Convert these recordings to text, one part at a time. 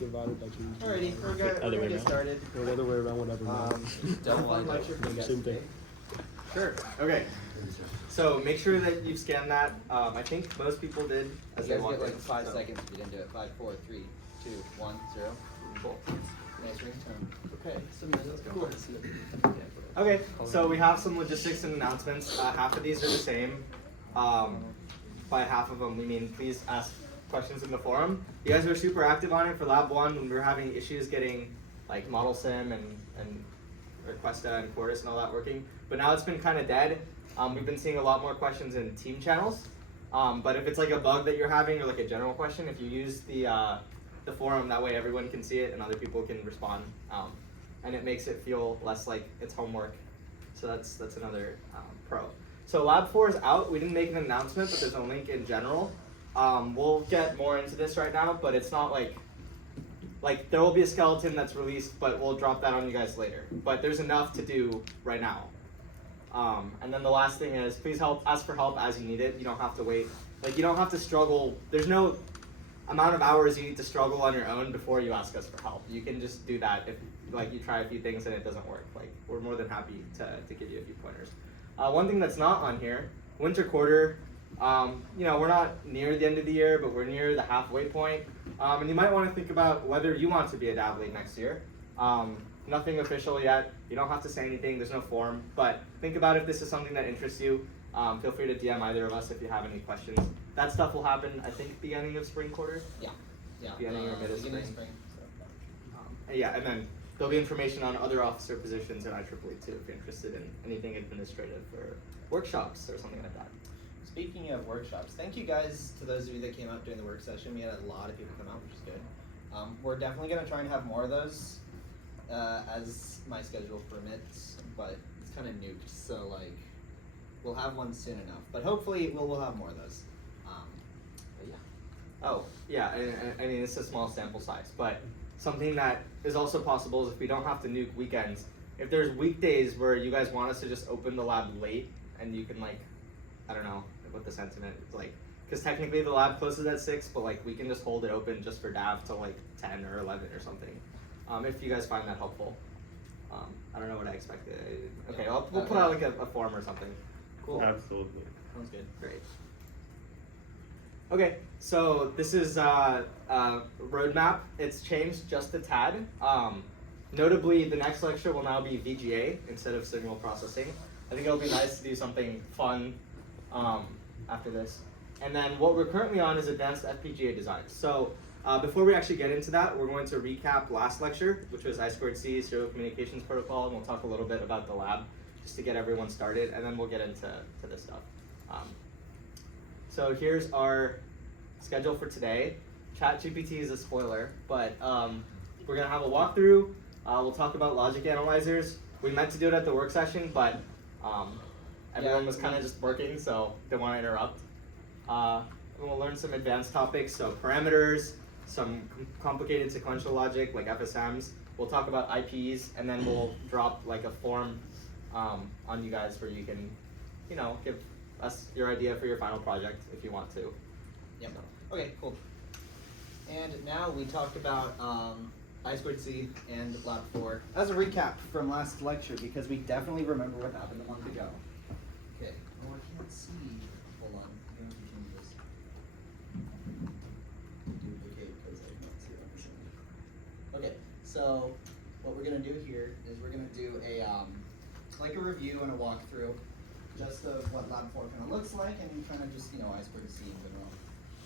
divided by 2. Alrighty, we're Other gonna way get around. started. Or the other way around, whatever. Don't want lecture for you guys Same thing. today. Sure. Okay. So make sure that you've scanned that. I think most people did as You they guys walked get like in. 5 so- seconds if you didn't do it. 5, 4, 3, 2, 1, 0. Cool. Nice ringtone. Okay, Cool. Okay, so we have some logistics and announcements. Half of these are the same. By half of them, we mean please ask questions in the forum. You guys were super active on it for Lab 1 when we were having issues getting like Model Sim and Requesta and Quartus and all that working. But now it's been kind of dead. We've been seeing a lot more questions in team channels. But if it's like a bug that you're having or like a general question, if you use the forum, that way everyone can see it and other people can respond. And it makes it feel less like it's homework. So that's another pro. So Lab 4 is out. We didn't make an announcement, but there's a link in general. We'll get more into this right now, but it's not like there will be a skeleton that's released, but we'll drop that on you guys later. But there's enough to do right now. And then the last thing is, please ask for help as you need it. You don't have to wait. Like, you don't have to struggle. There's no amount of hours you need to struggle on your own before you ask us for help. You can just do that if like you try a few things and it doesn't work. Like, we're more than happy to give you a few pointers. One thing that's not on here, winter quarter. You know, we're not near the end of the year, but we're near the halfway point. And you might want to think about whether you want to be a DAV lead next year. Nothing official yet. You don't have to say anything. There's no form. But think about if this is something that interests you. Feel free to DM either of us if you have any questions. That stuff will happen, I think, beginning of spring quarter. Yeah. Beginning or mid of beginning spring. So. Yeah, and then there'll be information on other officer positions in IEEE too if you're interested in anything administrative or workshops or something like that. Speaking of workshops, thank you guys to those of you that came out during the work session. We had a lot of people come out, which is good. We're definitely going to try and have more of those as my schedule permits, but it's kind of nuked, so like we'll have one soon enough. But hopefully we'll have more of those. But yeah. Oh, yeah, I mean, it's a small sample size, but something that is also possible is if we don't have to nuke weekends, if there's weekdays where you guys want us to just open the lab late and you can like, I don't know what the sentiment is like, because technically the lab closes at 6, but like we can just hold it open just for DAV till like 10 or 11 or something, if you guys find that helpful. I don't know what I expected. Okay, we'll put out like a form or something. Cool. Absolutely. Sounds good. Great. Okay, so this is roadmap. It's changed just a tad. Notably, the next lecture will now be VGA instead of signal processing. I think it'll be nice to do something fun after this. And then what we're currently on is advanced FPGA design. So before we actually get into that, we're going to recap last lecture, which was I2C, Serial Communications Protocol, and we'll talk a little bit about the lab just to get everyone started, and then we'll get into this stuff. So here's our schedule for today. ChatGPT is a spoiler, but we're gonna have a walkthrough. We'll talk about logic analyzers. We meant to do it at the work session, but everyone was kind of just working, so didn't want to interrupt. And we'll learn some advanced topics, so parameters, some complicated sequential logic like FSMs. We'll talk about IPs, and then we'll drop like a form on you guys where you can, you know, give us your idea for your final project if you want to. Yep. Okay, cool. And now we talked about I2C and Lab 4 as a recap from last lecture, because we definitely remember what happened a month ago. Okay. Oh, I can't see. Hold on. I'm going to change this. Duplicate because I can't see what I'm showing. Okay, so what we're going to do here is we're going to do a like a review and a walkthrough just of what Lab 4 kind of looks like, and kind of just, you know, I2C in general.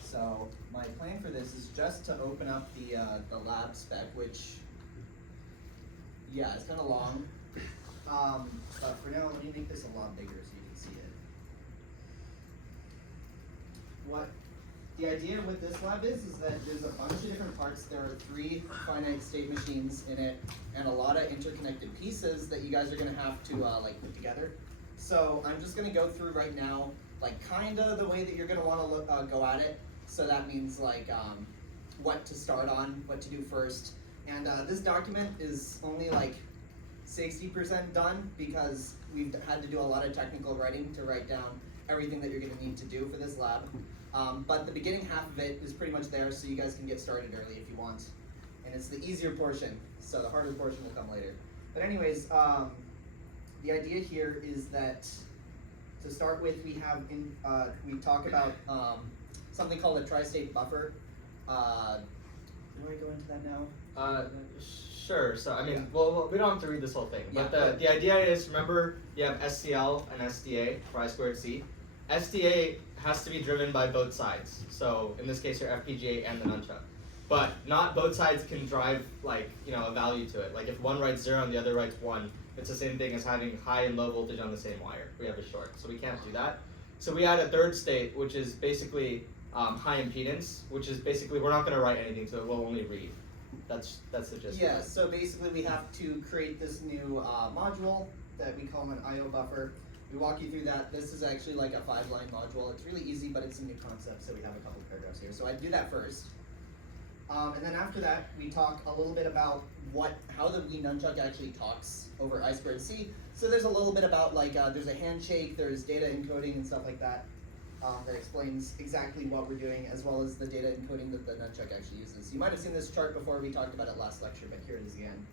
So my plan for this is just to open up the lab spec, which, yeah, it's kind of long. But for now, let me make this a lot bigger so you can see it. What the idea with this lab is that there's a bunch of different parts. There are 3 finite state machines in it, and a lot of interconnected pieces that you guys are gonna have to like put together. So I'm just gonna go through right now, like kinda the way that you're gonna wanna go at it. So that means like what to start on, what to do first. And this document is only like 60% done because we've had to do a lot of technical writing to write down everything that you're gonna need to do for this lab. But the beginning half of it is pretty much there, so you guys can get started early if you want. and it's the easier portion, so the harder portion will come later. But anyways, the idea here is that to start with, we talk about something called a tri-state buffer. Do I go into that now? Sure. So I mean, Yeah. well, we don't have to read this whole thing, Yeah, but the idea is, remember, you have SCL and SDA for I squared C. SDA has to be driven by both sides. So in this case, your FPGA and the nunchuck. But not both sides can drive like a value to it. Like if one writes 0 and the other writes 1, it's the same thing as having high and low voltage on the same wire. We have a short, so we can't do that. So we add a third state, which is basically high impedance, which is basically we're not going to write anything to it. We'll only read. That's the gist. Yeah, of it. so basically we have to create this new module that we call an IO buffer. We walk you through that. This is actually like a 5-line module. It's really easy, but it's a new concept, so we have a couple paragraphs here. So I do that first. And then after that, we talk a little bit about how the Wii Nunchuck actually talks over I squared C. So there's a little bit about there's a handshake, there's data encoding and stuff like that. That explains exactly what we're doing, as well as the data encoding that the nunchuck actually uses. You might have seen this chart before, we talked about it last lecture, but here it is again.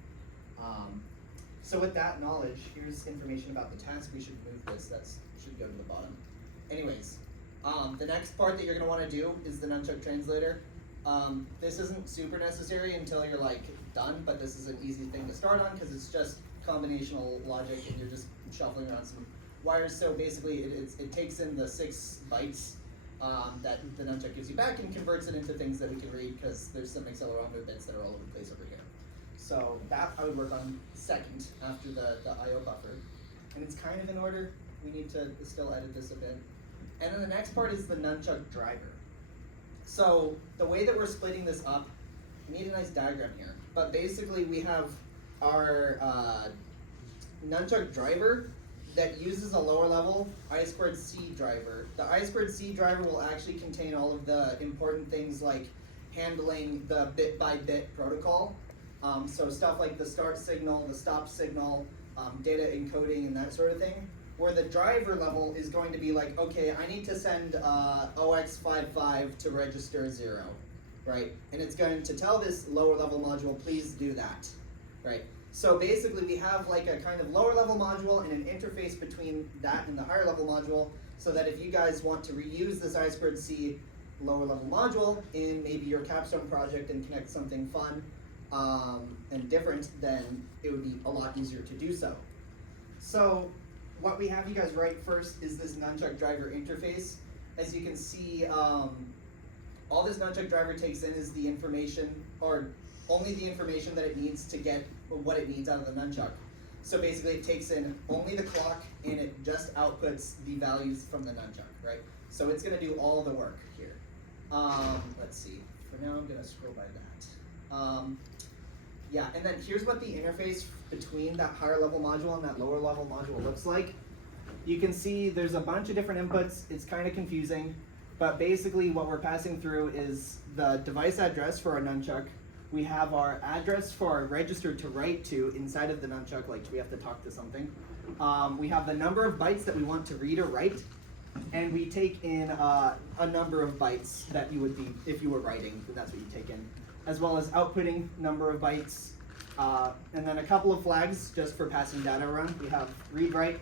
So with that knowledge, here's information about the task. We should move this, that should go to the bottom. Anyways, the next part that you're going to want to do is the nunchuck translator. This isn't super necessary until you're done, but this is an easy thing to start on because it's just combinational logic and you're just shuffling around some wires. So basically it takes in the 6 bytes that the nunchuck gives you back and converts it into things that we can read because there's some accelerometer bits that are all over the place over here. So that I would work on second after the IO buffer. And it's kind of in order. We need to still edit this a bit. And then the next part is the nunchuck driver. So the way that we're splitting this up, we need a nice diagram here. But basically we have our nunchuck driver that uses a lower level I squared C driver. The I squared C driver will actually contain all of the important things like handling the bit by bit protocol. So stuff like the start signal, the stop signal, data encoding and that sort of thing. Where the driver level is going to be like, okay, I need to send OX55 to register 0, right? And it's going to tell this lower level module, please do that, right? So basically we have like a kind of lower level module and an interface between that and the higher level module, so that if you guys want to reuse this I squared C lower level module in maybe your capstone project and connect something fun and different, then it would be a lot easier to do so. So what we have you guys write first is this nunchuck driver interface. As you can see, all this nunchuck driver takes in is the information, or only the information that it needs to get what it needs out of the nunchuck. So basically it takes in only the clock and it just outputs the values from the nunchuck, right? So it's gonna do all the work here. Let's see, for now I'm gonna scroll by that. Yeah, and then here's what the interface between that higher level module and that lower level module looks like. You can see there's a bunch of different inputs. It's kind of confusing, but basically what we're passing through is the device address for our nunchuck. We have our address for our register to write to inside of the nunchuck, like we have to talk to something. We have the number of bytes that we want to read or write, and we take in a number of bytes that you would be, if you were writing, then that's what you take in, as well as outputting number of bytes, and then a couple of flags just for passing data around. We have read write.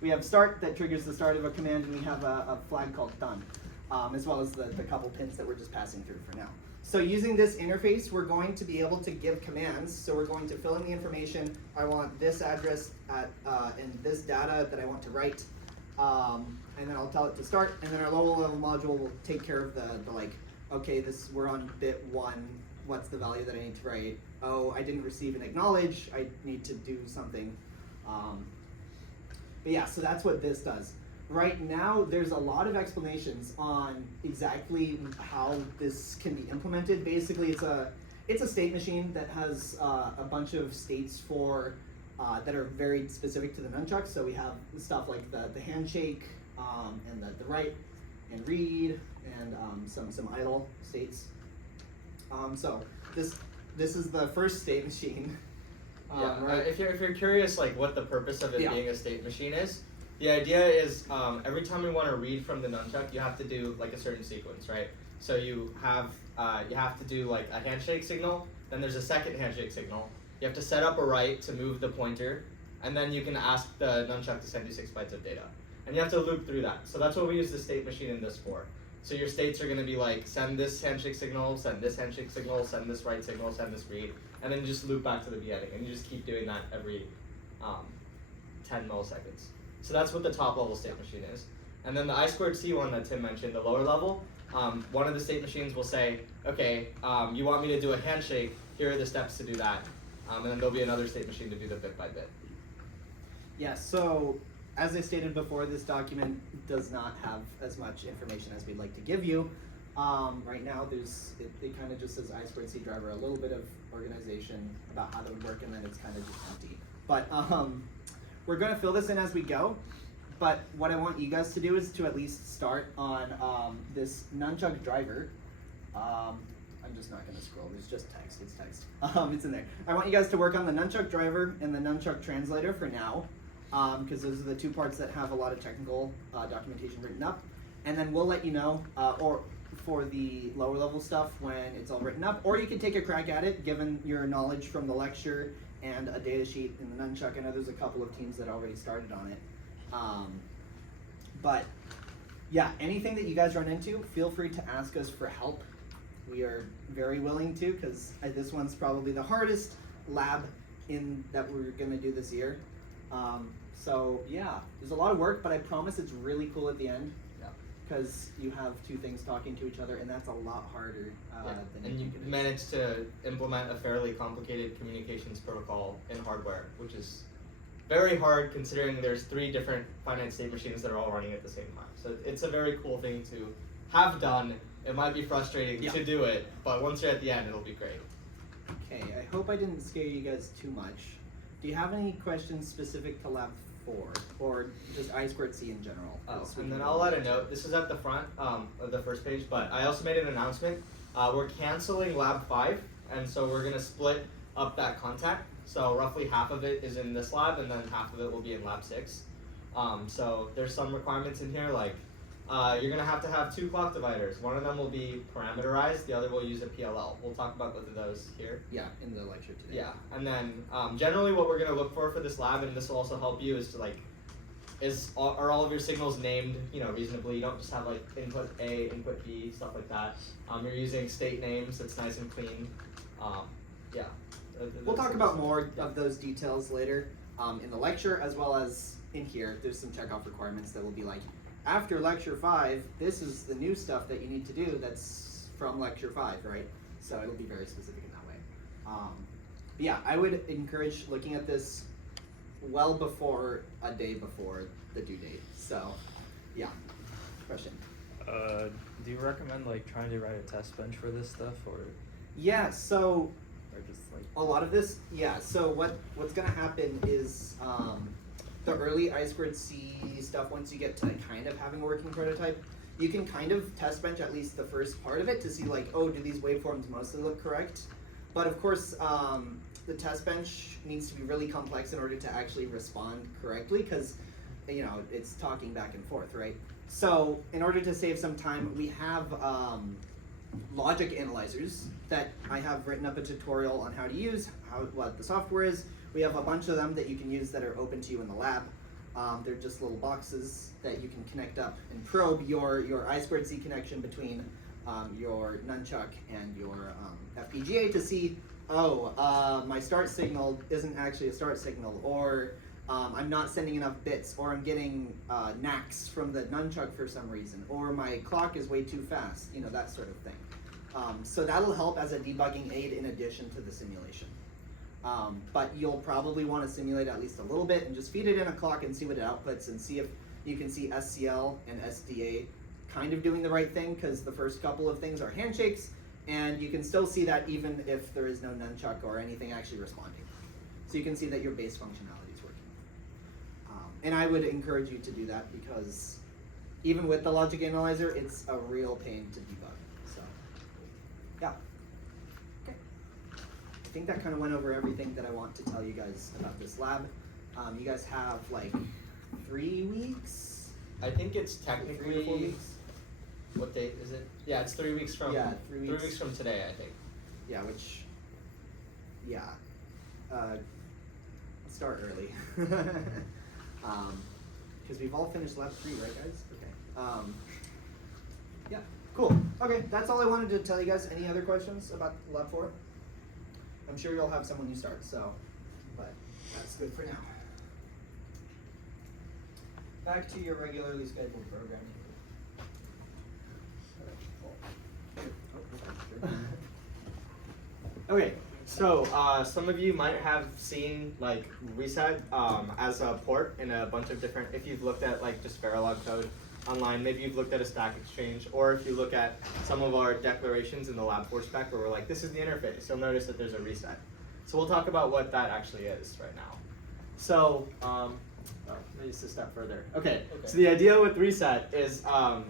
We have start that triggers the start of a command, and we have a flag called done, as well as the couple pins that we're just passing through for now. So using this interface, we're going to be able to give commands. So we're going to fill in the information. I want this address and this data that I want to write, and then I'll tell it to start, and then our lower level module will take care of the like, okay, we're on bit 1, what's the value that I need to write? Oh, I didn't receive an acknowledge, I need to do something. But yeah, so that's what this does. Right now, there's a lot of explanations on exactly how this can be implemented. Basically, it's a state machine that has a bunch of states for that are very specific to the nunchuck. So we have stuff like the handshake and the write and read and some idle states. So this is the first state machine. Right? If you're curious, like what the purpose of it Yeah. being a state machine is, the idea is every time we want to read from the nunchuck, you have to do like a certain sequence, right? So you have to do like a handshake signal, then there's a second handshake signal. You have to set up a write to move the pointer, and then you can ask the nunchuck to send you 6 bytes of data. And you have to loop through that. So that's what we use the state machine in this for. So your states are going to be like, send this handshake signal, send this handshake signal, send this write signal, send this read, and then you just loop back to the beginning, and you just keep doing that every 10 milliseconds. So that's what the top level state machine is. And then the I2C one that Tim mentioned, the lower level, one of the state machines will say, okay, you want me to do a handshake, here are the steps to do that. And then there'll be another state machine to do the bit by bit. Yeah, so as I stated before, this document does not have as much information as we'd like to give you. Right now, it kind of just says I2C driver, a little bit of organization about how that would work, and then it's kind of just empty. But we're going to fill this in as we go. But what I want you guys to do is to at least start on this nunchuck driver. I'm just not going to scroll. There's just text. It's text. It's in there. I want you guys to work on the nunchuck driver and the nunchuck translator for now, because those are the two parts that have a lot of technical documentation written up. And then we'll let you know, or for the lower level stuff when it's all written up, or you can take a crack at it given your knowledge from the lecture and a data sheet in the nunchuck. I know there's a couple of teams that already started on it. But yeah, anything that you guys run into, feel free to ask us for help. We are very willing to, because this one's probably the hardest lab that we're going to do this year. So yeah, there's a lot of work, but I promise it's really cool at the end. Because you have two things talking to each other, and that's a lot harder than and you you think it is. managed to implement a fairly complicated communications protocol in hardware, which is very hard considering there's 3 different finite state machines that are all running at the same time. So it's a very cool thing to have done. It might be frustrating to do it, but once you're at the end, it'll be great. Okay, I hope I didn't scare you guys too much. Do you have any questions specific to Lab 4, or just I2C in general? And then I'll add a note. This is at the front of the first page, but I also made an announcement. We're canceling Lab 5, and so we're going to split up that contact. So roughly half of it is in this lab, and then half of it will be in Lab 6. So there's some requirements in here, like you're going to have 2 clock dividers. One of them will be parameterized, the other will use a PLL. We'll talk about both of those here. Yeah, in the lecture today. Yeah, and then generally what we're going to look for this lab, and this will also help you, is to are all of your signals named, reasonably? You don't just have like input A, input B, stuff like that. You're using state names. It's nice and clean. Yeah. We'll talk about more of those details later in the lecture, as well as in here. There's some checkoff requirements that will be like, after lecture 5, this is the new stuff that you need to do that's from lecture 5, right? So it'll be very specific in that way. But yeah, I would encourage looking at this well before a day before the due date. So yeah, question. Do you recommend trying to write a test bench for this stuff, or? Yeah, so Or just a lot of this, yeah. So what's gonna happen is the early I2C stuff. Once you get to kind of having a working prototype, you can kind of test bench at least the first part of it to see oh, do these waveforms mostly look correct? But of course, the test bench needs to be really complex in order to actually respond correctly, because it's talking back and forth, right? So in order to save some time, we have logic analyzers that I have written up a tutorial on how to use, what the software is. We have a bunch of them that you can use that are open to you in the lab. They're just little boxes that you can connect up and probe your I2C connection between your nunchuck and your FPGA to see, my start signal isn't actually a start signal, or I'm not sending enough bits, or I'm getting knacks from the nunchuck for some reason, or my clock is way too fast, that sort of thing. So that'll help as a debugging aid in addition to the simulation. But you'll probably want to simulate at least a little bit and just feed it in a clock and see what it outputs, and see if you can see SCL and SDA kind of doing the right thing, because the first couple of things are handshakes, and you can still see that even if there is no nunchuck or anything actually responding. So you can see that your base functionality is working. And I would encourage you to do that, because even with the logic analyzer, it's a real pain to debug. So, yeah. Okay. I think that kind of went over everything that I want to tell you guys about this lab. You guys have 3 weeks? I think it's 3 or 4 technically weeks? what date is it? Yeah, it's 3 weeks from. Yeah, 3 3 weeks. weeks from today, I think. Yeah, which, yeah, start early. Because we've all finished lab 3, right, guys? Okay. Yeah, cool. Okay, that's all I wanted to tell you guys. Any other questions about lab 4? I'm sure you'll have some when you start, so, but that's good for now. Back to your regularly scheduled programming. Okay, so some of you might have seen like reset as a port in a bunch of different. If you've looked at like just Verilog code online, maybe you've looked at a Stack Exchange, or if you look at some of our declarations in the Lab 4 spec where we're like, this is the interface. You'll notice that there's a reset. So we'll talk about what that actually is right now. So maybe just a step further. Okay, so the idea with reset is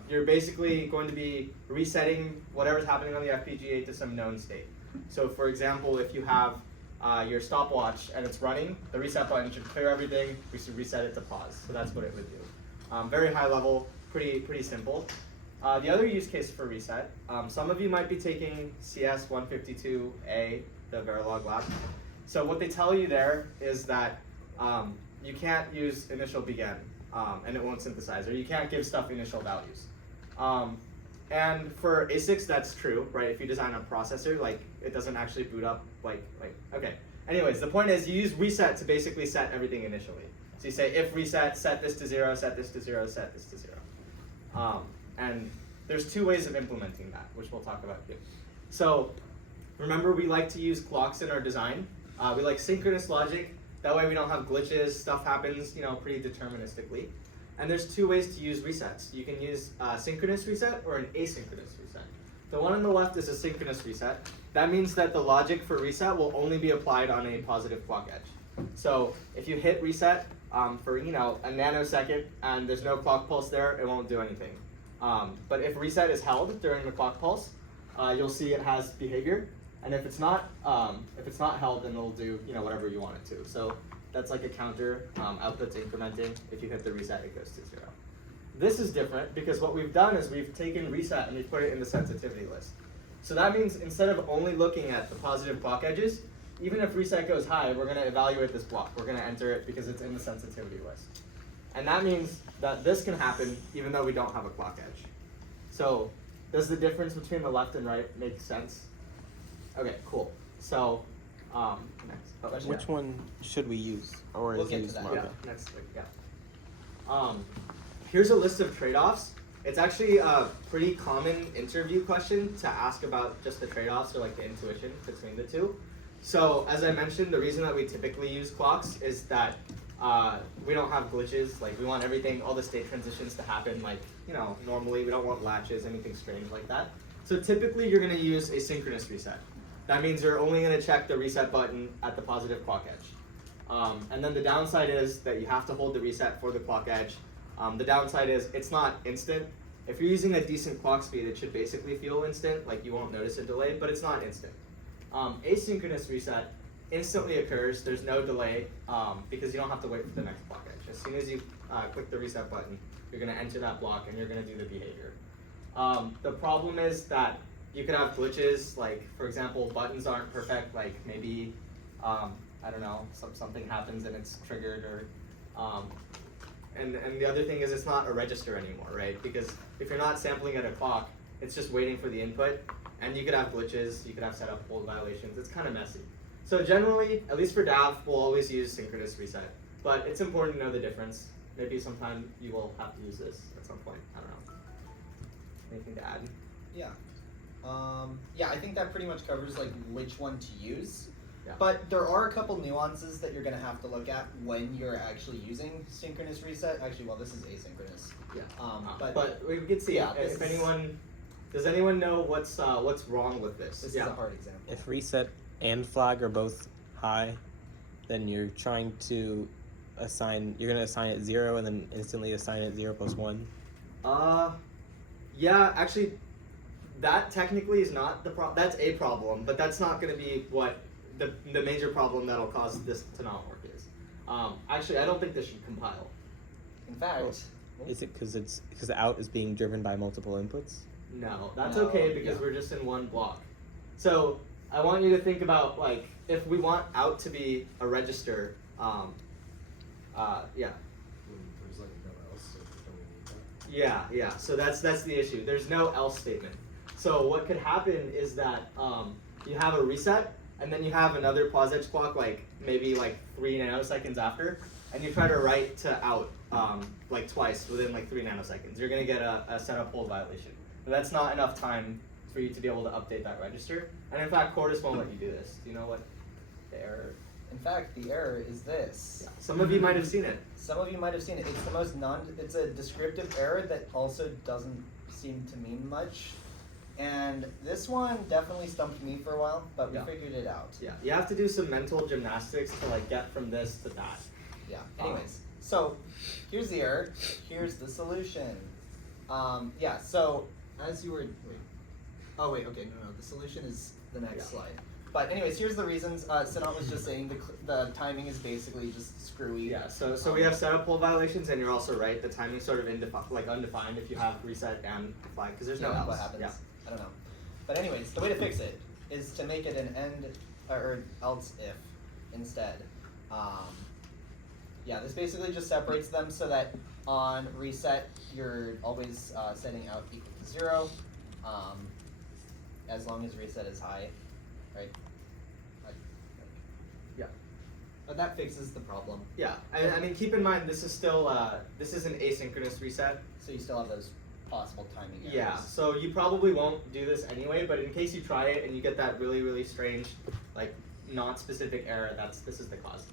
you're basically going to be resetting whatever's happening on the FPGA to some known state. So for example, if you have your stopwatch and it's running, the reset button should clear everything, we should reset it to pause. So that's what it would do. Very high level, pretty simple. The other use case for reset, some of you might be taking CS 152A, the Verilog lab. So what they tell you there is that you can't use initial begin and it won't synthesize, or you can't give stuff initial values. And for ASICs, that's true, right? If you design a processor, like it doesn't actually boot up, okay. Anyways, the point is you use reset to basically set everything initially. So you say if reset, set this to 0, set this to 0, set this to 0. And there's 2 ways of implementing that, which we'll talk about here. So remember, we like to use clocks in our design. We like synchronous logic. That way we don't have glitches, stuff happens, pretty deterministically. And there's 2 ways to use resets. You can use a synchronous reset or an asynchronous reset. The one on the left is a synchronous reset. That means that the logic for reset will only be applied on a positive clock edge. So if you hit reset for a nanosecond and there's no clock pulse there, it won't do anything. But if reset is held during the clock pulse, you'll see it has behavior. And if it's not held, then it'll do whatever you want it to. So that's like a counter, output's incrementing. If you hit the reset, it goes to 0. This is different because what we've done is we've taken reset and we've put it in the sensitivity list. So that means instead of only looking at the positive clock edges, even if reset goes high, we're going to evaluate this block. We're going to enter it because it's in the sensitivity list. And that means that this can happen even though we don't have a clock edge. So does the difference between the left and right make sense? Okay, cool. So next. Which one should we use, or We'll is get to used that. more? Yeah, next week, yeah. Here's a list of trade-offs. It's actually a pretty common interview question to ask about just the trade-offs or like the intuition between the two. So as I mentioned, the reason that we typically use clocks is that we don't have glitches. Like we want everything, all the state transitions to happen like, normally. We don't want latches, anything strange like that. So typically you're gonna use a synchronous reset. That means you're only going to check the reset button at the positive clock edge. And then the downside is that you have to hold the reset for the clock edge. The downside is it's not instant. If you're using a decent clock speed, it should basically feel instant, like you won't notice a delay, but it's not instant. Asynchronous reset instantly occurs, there's no delay, because you don't have to wait for the next clock edge. As soon as you click the reset button, you're going to enter that block and you're going to do the behavior. The problem is that you could have glitches, like for example, buttons aren't perfect, like maybe, I don't know, something happens and it's triggered, or, and the other thing is it's not a register anymore, right? Because if you're not sampling at a clock, it's just waiting for the input, and you could have glitches, you could have setup hold violations, it's kind of messy. So generally, at least for DAV, we'll always use synchronous reset, but it's important to know the difference. Maybe sometime you will have to use this at some point, I don't know. Anything to add? Yeah. Yeah, I think that pretty much covers like which one to use. Yeah. But there are a couple nuances that you're gonna have to look at when you're actually using synchronous reset. Actually, well, this is asynchronous. Yeah. But we could see, yeah, if anyone, does anyone know what's wrong with this? this Yeah. is a hard example. If reset and flag are both high, then you're trying to assign. You're gonna assign it 0 and then instantly assign it 0 plus 1. Yeah, actually, that technically is not the problem. That's a problem, but that's not going to be what the major problem that'll cause this to not work is. Actually, I don't think this should compile. In fact, Is it because the out is being driven by multiple inputs? No, that's No, okay because yeah. we're just in one block. So I want you to think about like if we want out to be a register, yeah. There's like no else, so don't we need that? Yeah. So that's the issue. There's no else statement. So what could happen is that you have a reset, and then you have another pause edge clock, like maybe like 3 nanoseconds after, and you try to write to out like twice within like 3 nanoseconds. You're gonna get a setup hold violation. But that's not enough time for you to be able to update that register. And in fact, Cordis won't let you do this. Do you know what the error? In fact, the error is this. Yeah. Some of you might have seen it. Some of you might have seen it. It's the most it's a descriptive error that also doesn't seem to mean much. And this one definitely stumped me for a while, but we Yeah. figured it out. Yeah, you have to do some mental gymnastics to like get from this to that. Yeah. Anyways, so here's the error. Here's the solution. Yeah. So as you were wait. Okay. No. The solution is the next slide. But anyways, here's the reasons. Sinat was just saying the timing is basically just screwy. Yeah. So we have setup hold violations, and you're also right. The timing's sort of undefined if you have reset and flag because there's no else. What happens? Yeah. I don't know. But anyways, the way to fix it is to make it an end or else if instead. Yeah, this basically just separates them so that on reset you're always setting out equal to 0, as long as reset is high, right? Yeah. But that fixes the problem. Yeah. I mean, keep in mind this is still this is an asynchronous reset. So you still have those possible timing errors. Yeah, so you probably won't do this anyway, but in case you try it and you get that really, really strange, like, not specific error, this is the cause.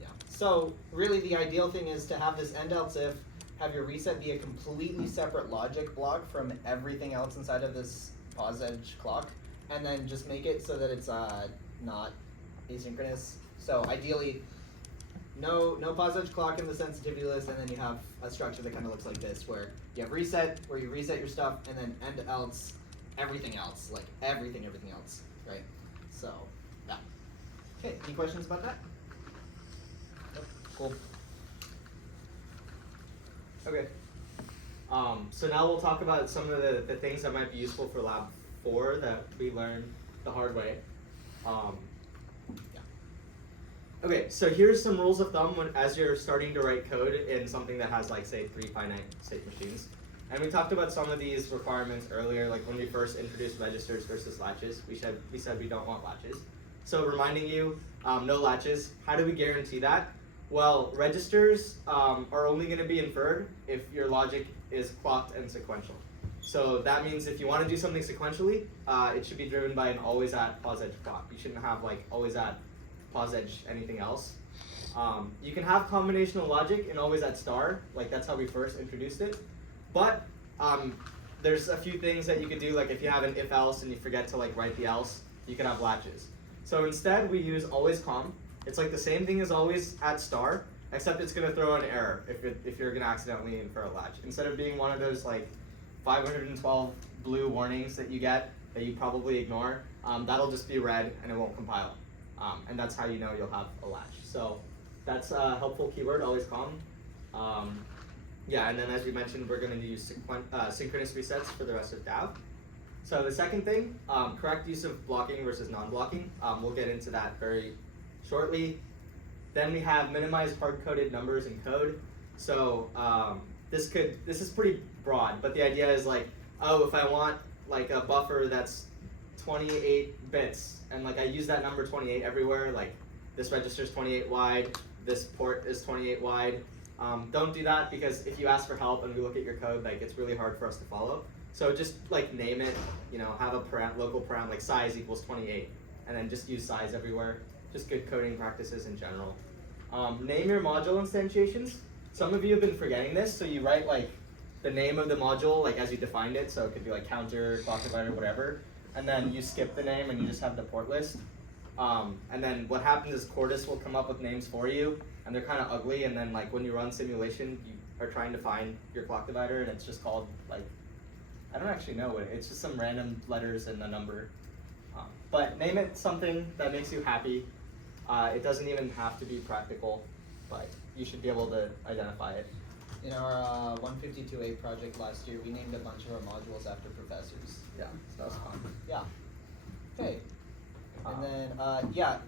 Yeah. So really the ideal thing is to have this end else if, have your reset be a completely separate logic block from everything else inside of this pause edge clock, and then just make it so that it's not asynchronous. So ideally, no pause edge clock in the sensitivity list, and then you have a structure that kind of looks like this, where you have reset, where you reset your stuff, and then end else, everything else, like everything else, right? So, yeah. Okay, any questions about that? Nope. Cool. Okay. So now we'll talk about some of the things that might be useful for Lab 4 that we learned the hard way. Okay, so here's some rules of thumb as you're starting to write code in something that has like say 3 finite state machines. And we talked about some of these requirements earlier, like when we first introduced registers versus latches. We said we don't want latches. So reminding you, no latches. How do we guarantee that? Well, registers are only going to be inferred if your logic is clocked and sequential. So that means if you want to do something sequentially, it should be driven by an always at pause edge clock. You shouldn't have like always at pause edge anything else. You can have combinational logic and always at star, like that's how we first introduced it. But there's a few things that you could do, like if you have an if else and you forget to like write the else, you can have latches. So instead we use always com. It's like the same thing as always at star, except it's going to throw an error if you're going to accidentally infer a latch. Instead of being one of those like 512 blue warnings that you get that you probably ignore, that'll just be red and it won't compile. And that's how you know you'll have a latch. So that's a helpful keyword, always com. Yeah, and then as we mentioned, we're going to use synchronous resets for the rest of DAV. So the second thing, correct use of blocking versus non-blocking. We'll get into that very shortly. Then we have minimize hard-coded numbers in code. So this is pretty broad, but the idea is like, oh, if I want like a buffer that's 28 bits, and like I use that number 28 everywhere, like this register is 28 wide, this port is 28 wide. Don't do that because if you ask for help and we look at your code, like it's really hard for us to follow. So just like name it, have a local param like size equals 28, and then just use size everywhere. Just good coding practices in general. Name your module instantiations. Some of you have been forgetting this, so you write like the name of the module like as you defined it, so it could be like counter, clock divider, whatever, and then you skip the name and you just have the port list. And then what happens is Cordis will come up with names for you, and they're kind of ugly, and then like when you run simulation, you are trying to find your clock divider, and it's just called like, I don't actually know what it's just some random letters and a number. But name it something that makes you happy. It doesn't even have to be practical, but you should be able to identify it. In our 152A project last year, we named a bunch of our modules after professors. Yeah, so that was fun. Yeah. Okay. And then,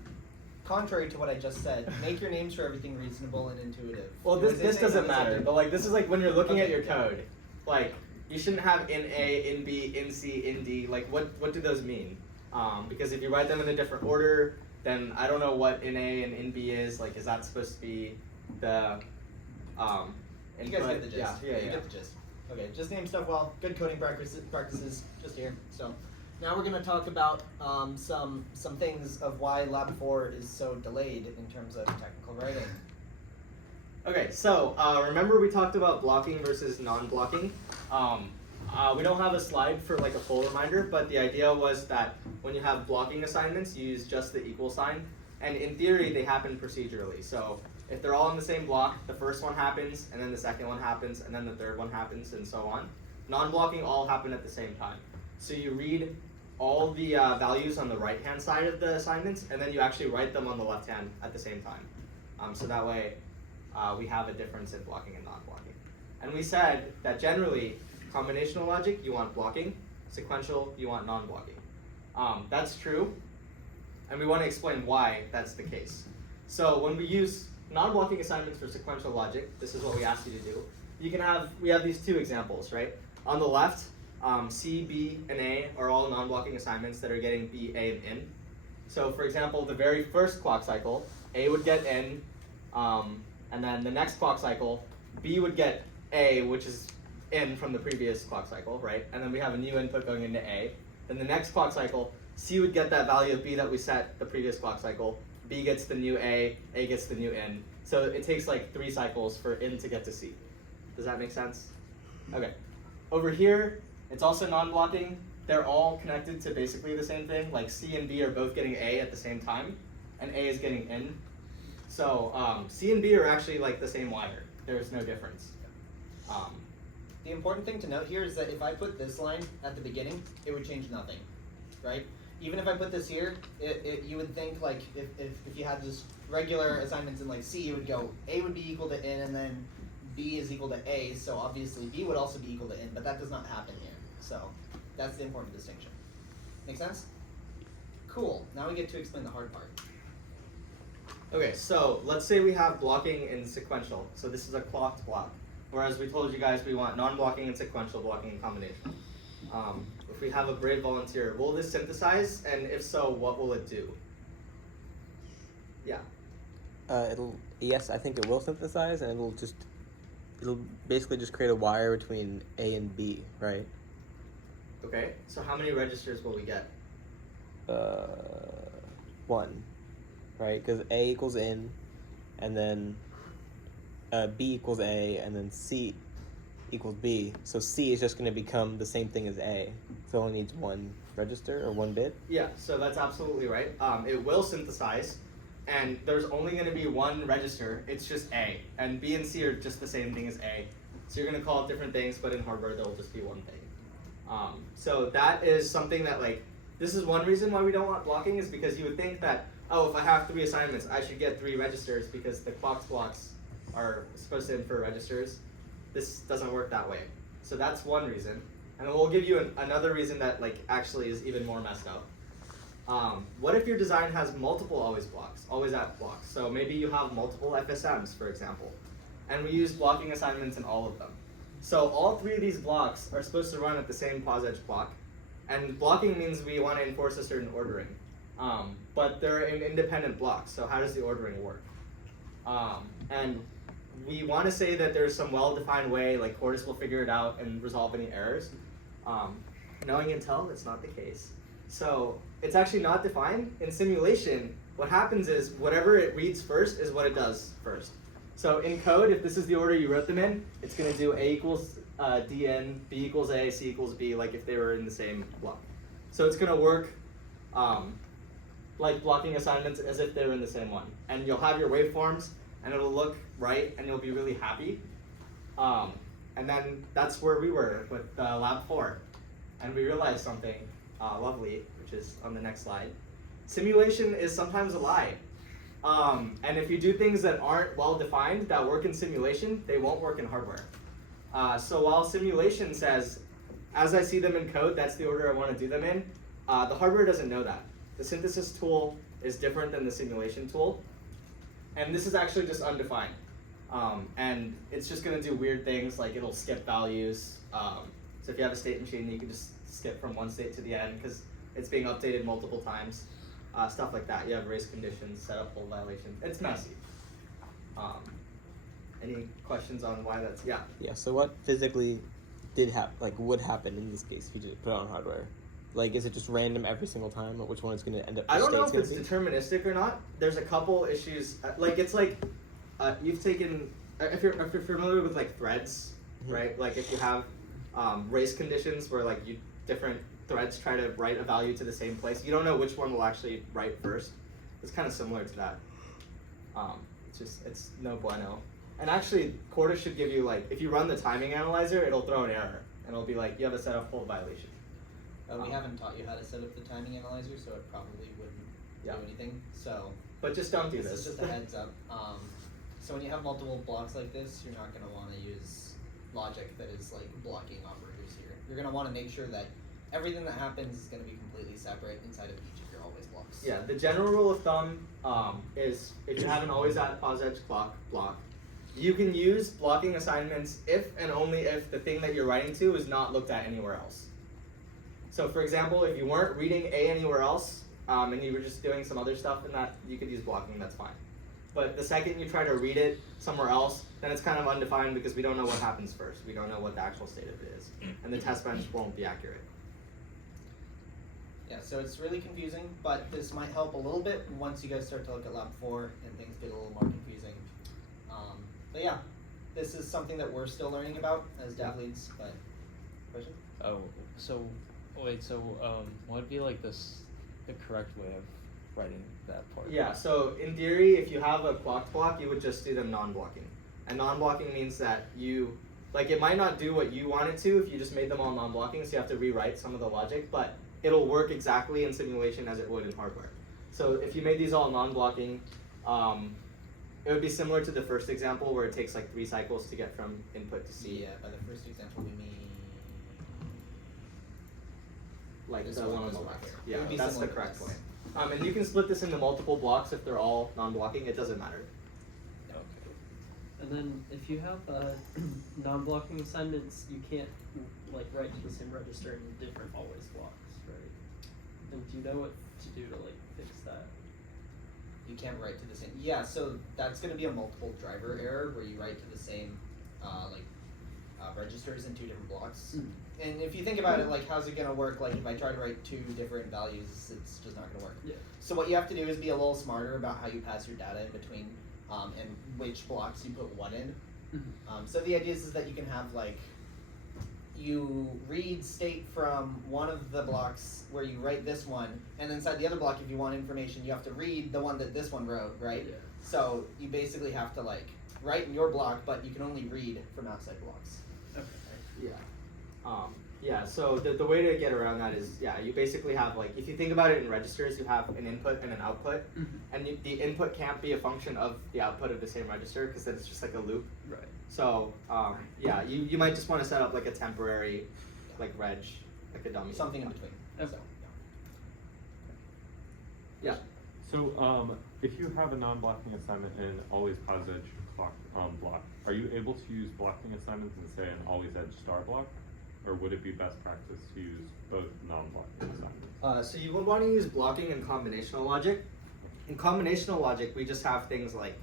contrary to what I just said, make your names for everything reasonable and intuitive. Well, this doesn't matter, but like this is like when you're looking at your Okay, yeah. code, like you shouldn't have in A, in B, in C, in D. Like what do those mean? Because if you write them in a different order, then I don't know what in A and in B is. Like, is that supposed to be the You guys get the gist. Yeah. You get the gist. Okay, just name stuff well. Good coding practices just here. So now we're gonna talk about some things of why Lab 4 is so delayed in terms of technical writing. Okay, so remember we talked about blocking versus non-blocking. We don't have a slide for like a full reminder, but the idea was that when you have blocking assignments, you use just the equal sign, and in theory they happen procedurally. So if they're all in the same block, the first one happens, and then the second one happens, and then the third one happens, and so on. Non-blocking all happen at the same time. So you read all the values on the right-hand side of the assignments, and then you actually write them on the left-hand at the same time. So that way we have a difference in blocking and non-blocking. And we said that generally, combinational logic, you want blocking. Sequential, you want non-blocking. That's true, and we want to explain why that's the case. So when we use non-blocking assignments for sequential logic, this is what we asked you to do. We have these two examples, right? On the left, C, B, and A are all non-blocking assignments that are getting B, A, and N. So for example, the very first clock cycle, A would get N, and then the next clock cycle, B would get A, which is N from the previous clock cycle, right? And then we have a new input going into A. Then the next clock cycle, C would get that value of B that we set the previous clock cycle, B gets the new A gets the new N. So it takes like 3 cycles for N to get to C. Does that make sense? Okay. Over here, it's also non-blocking. They're all connected to basically the same thing. Like C and B are both getting A at the same time, and A is getting N. So C and B are actually like the same wire. There's no difference. The important thing to note here is that if I put this line at the beginning, it would change nothing, right? Even if I put this here, you would think like if you had just regular assignments in like C, you would go A would be equal to N, and then B is equal to A, so obviously B would also be equal to N, but that does not happen here. So that's the important distinction. Make sense? Cool. Now we get to explain the hard part. Okay, so let's say we have blocking and sequential. So this is a clocked block. Whereas we told you guys we want non-blocking and sequential blocking in combination. If we have a brave volunteer, will this synthesize? And if so, what will it do? Yeah. Yes, I think it will synthesize, and it'll basically just create a wire between A and B, right? Okay, so how many registers will we get? 1, right? Because A equals N, and then B equals A, and then C equals B. So C is just going to become the same thing as A. So it only needs 1 register or 1 bit. Yeah, so that's absolutely right. It will synthesize, and there's only going to be 1 register. It's just A, and B and C are just the same thing as A. So you're going to call it different things, but in hardware there will just be 1 thing. So that is something that this is one reason why we don't want blocking, is because you would think that, oh, if I have 3 assignments, I should get 3 registers because the clocked blocks are supposed to infer registers. This doesn't work that way. So that's one reason. And then we'll give you another reason that actually is even more messed up. What if your design has multiple always at blocks? So maybe you have multiple FSMs, for example, and we use blocking assignments in all of them. So all 3 of these blocks are supposed to run at the same pos-edge clock, and blocking means we want to enforce a certain ordering. But they're in independent blocks, so how does the ordering work? And we want to say that there's some well-defined way, like Quartus will figure it out and resolve any errors. Knowing Intel, that's not the case. So it's actually not defined. In simulation, what happens is whatever it reads first is what it does first. So in code, if this is the order you wrote them in, it's going to do A equals DN, B equals A, C equals B, like if they were in the same block. So it's going to work like blocking assignments as if they were in the same one. And you'll have your waveforms, and it'll look right, and you'll be really happy. And then that's where we were with Lab 4. And we realized something lovely, which is on the next slide. Simulation is sometimes a lie. And if you do things that aren't well defined, that work in simulation, they won't work in hardware. So while simulation says, as I see them in code, that's the order I want to do them in, the hardware doesn't know that. The synthesis tool is different than the simulation tool. And this is actually just undefined. And it's just going to do weird things, like it'll skip values. So if you have a state machine, you can just skip from one state to the end because it's being updated multiple times. Stuff like that. You have race conditions, set up full violations. It's messy. Any questions on why that's, yeah? Yeah, so what physically would happen in this case if you just put it on hardware? Like, is it just random every single time, or which one is going to end up? I don't know if state's it's gonna be? deterministic or not. There's a couple issues. Like it's like you've taken if you're familiar with like threads, right? Like if you have race conditions where like different threads try to write a value to the same place, you don't know which one will actually write first. It's kind of similar to that. It's no bueno. And actually, Corda should give you like if you run the timing analyzer, it'll throw an error and it'll be like you have a set up full violation. We haven't taught you how to set up the timing analyzer, so it probably wouldn't do anything. So, but just don't do this this. is just a heads up. So when you have multiple blocks like this, you're not going to want to use logic that is like blocking operators here. You're going to want to make sure that everything that happens is going to be completely separate inside of each of your always blocks. Yeah, the general rule of thumb is if you have an always at pause edge clock block, you can use blocking assignments if and only if the thing that you're writing to is not looked at anywhere else. So for example, if you weren't reading A anywhere else, and you were just doing some other stuff in that, you could use blocking, that's fine. But the second you try to read it somewhere else, then it's kind of undefined because we don't know what happens first. We don't know what the actual state of it is. And the test bench won't be accurate. Yeah, so it's really confusing, but this might help a little bit once you guys start to look at Lab 4 and things get a little more confusing. But yeah, this is something that we're still learning about as dev leads, but question? Oh, so wait, so what would be like the correct way of writing that part? Yeah, so in theory, if you have a clocked block, you would just do them non-blocking. And non-blocking means that it might not do what you want it to if you just made them all non-blocking, so you have to rewrite some of the logic, but it'll work exactly in simulation as it would in hardware. So if you made these all non-blocking, it would be similar to the first example where it takes like 3 cycles to get from input to C. Yeah, by the first example we mean Like this the one one on was the right left. here. It Yeah, would be that's the similar to correct this. way. And you can split this into multiple blocks if they're all non-blocking, it doesn't matter. Okay. And then if you have non-blocking assignments, you can't like write to the same register in different always blocks, right? And do you know what to do to like fix that? You can't write to the same. Yeah, so that's going to be a multiple driver error where you write to the same registers in 2 different blocks. And if you think about it, like how's it going to work? Like if I try to write 2 different values, it's just not going to work. Yeah. So what you have to do is be a little smarter about how you pass your data in between and which blocks you put what in. So the idea is that you can have like you read state from one of the blocks where you write this one, and inside the other block, if you want information, you have to read the one that this one wrote, right? Yeah. So you basically have to like write in your block, but you can only read from outside blocks. Okay. Yeah, so the way to get around that is, you basically have like, if you think about it in registers, you have an input and an output, and the input can't be a function of the output of the same register because then it's just like a loop. Right. So, you might just want to set up like a temporary, like reg, like a dummy. Something in between. Okay. So, Yeah. So, if you have a non-blocking assignment and an always pause edge clock block, are you able to use blocking assignments and say an always edge star block? Or would it be best practice to use both non-blocking assignments? So you would want to use blocking and combinational logic. In combinational logic, we just have things like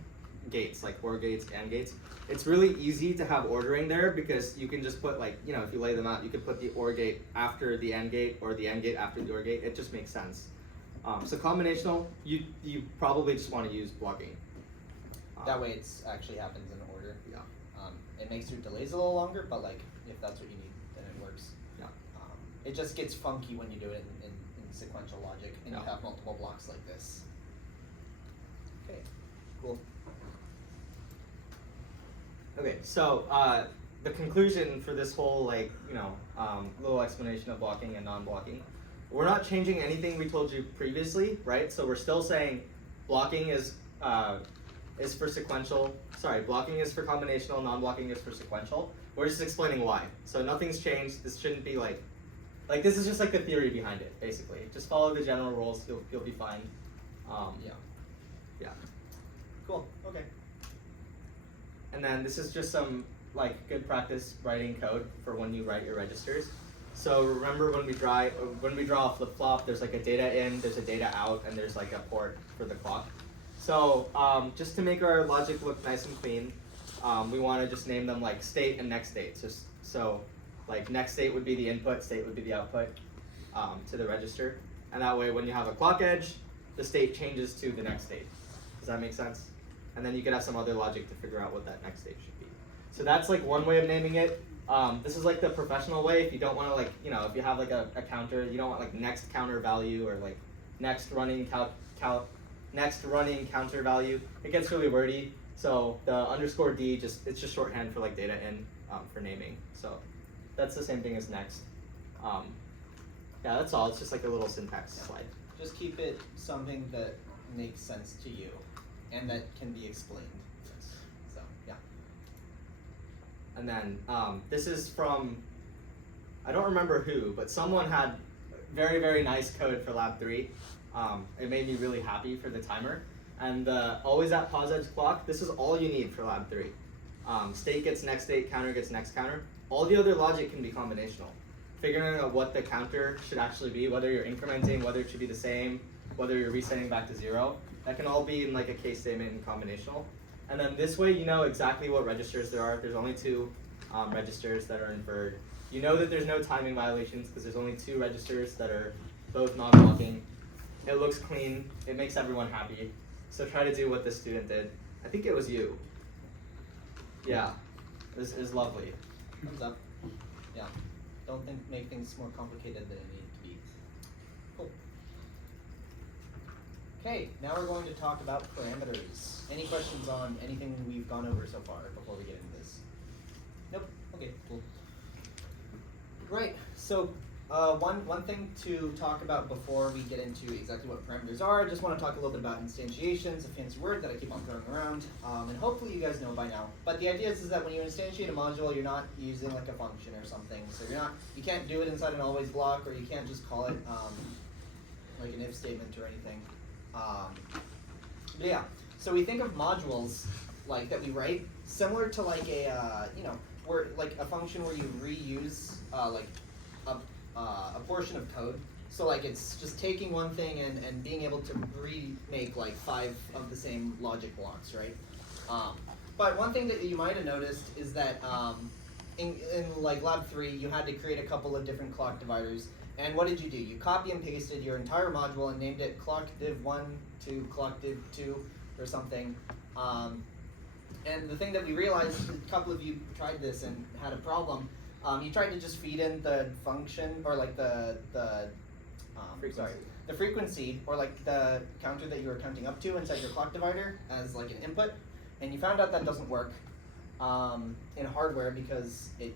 gates, like OR gates, AND gates. It's really easy to have ordering there because you can just put like, if you lay them out, you could put the OR gate after the AND gate or the AND gate after the OR gate. It just makes sense. So combinational, you probably just want to use blocking. that way it's actually happens in order. Yeah. It makes your delays a little longer, but like if that's what you need, then it works. Yeah. It just gets funky when you do it in sequential logic and you Yeah. have multiple blocks like this. Okay, cool. Okay, so the conclusion for this whole little explanation of blocking and non-blocking, we're not changing anything we told you previously, right? So we're still saying blocking is is for sequential. Sorry, blocking is for combinational, non-blocking is for sequential. We're just explaining why. So nothing's changed. This shouldn't be like this is just like the theory behind it, basically. Just follow the general rules. You'll be fine. Yeah. Cool. Okay. And then this is just some like good practice writing code for when you write your registers. So remember when we draw a flip flop, there's like a data in, there's a data out, and there's like a port for the clock. So just to make our logic look nice and clean, we want to just name them like state and next state. So like next state would be the input, state would be the output to the register, and that way when you have a clock edge, the state changes to the next state. Does that make sense? And then you could have some other logic to figure out what that next state should be. So that's like one way of naming it. This is like the professional way. If you don't want to like, if you have like a counter, you don't want like next counter value or like next running next running counter value. It gets really wordy. So the _D it's just shorthand for like data in for naming. So that's the same thing as next. Yeah, that's all. It's just like a little syntax slide. Just keep it something that makes sense to you and that can be explained. So yeah. And then this is from, I don't remember who, but someone had very, very nice code for lab 3. It made me really happy for the timer. And the always at pause edge clock, this is all you need for lab 3. State gets next state, counter gets next counter. All the other logic can be combinational. Figuring out what the counter should actually be, whether you're incrementing, whether it should be the same, whether you're resetting back to 0, that can all be in like a case statement and combinational. And then this way you know exactly what registers there are. There's only 2 registers that are inferred. You know that there's no timing violations because there's only 2 registers that are both non-blocking. It looks clean. It makes everyone happy. So try to do what this student did. I think it was you. Yeah, this is lovely. Thumbs up. Yeah. Don't make things more complicated than it needs to be. Cool. Okay, now we're going to talk about parameters. Any questions on anything we've gone over so far before we get into this? Nope. Okay, cool. Great. So one thing to talk about before we get into exactly what parameters are, I just want to talk a little bit about instantiations, a fancy word that I keep on throwing around, and hopefully you guys know by now. But the idea is that when you instantiate a module, you're not using like a function or something. So you can't do it inside an always block, or you can't just call it like an if statement or anything. But yeah, so we think of modules like that we write similar to like a where like a function where you reuse like a portion of code. So like it's just taking one thing and being able to remake like 5 of the same logic blocks, right? But one thing that you might have noticed is that in like lab 3 you had to create a couple of different clock dividers. And what did you do? You copy and pasted your entire module and named it clock div 1 to clock div 2 or something. And the thing that we realized, a couple of you tried this and had a problem. You tried to just feed in the function or like the frequency or like the counter that you were counting up to inside your clock divider as like an input, and you found out that doesn't work in hardware because it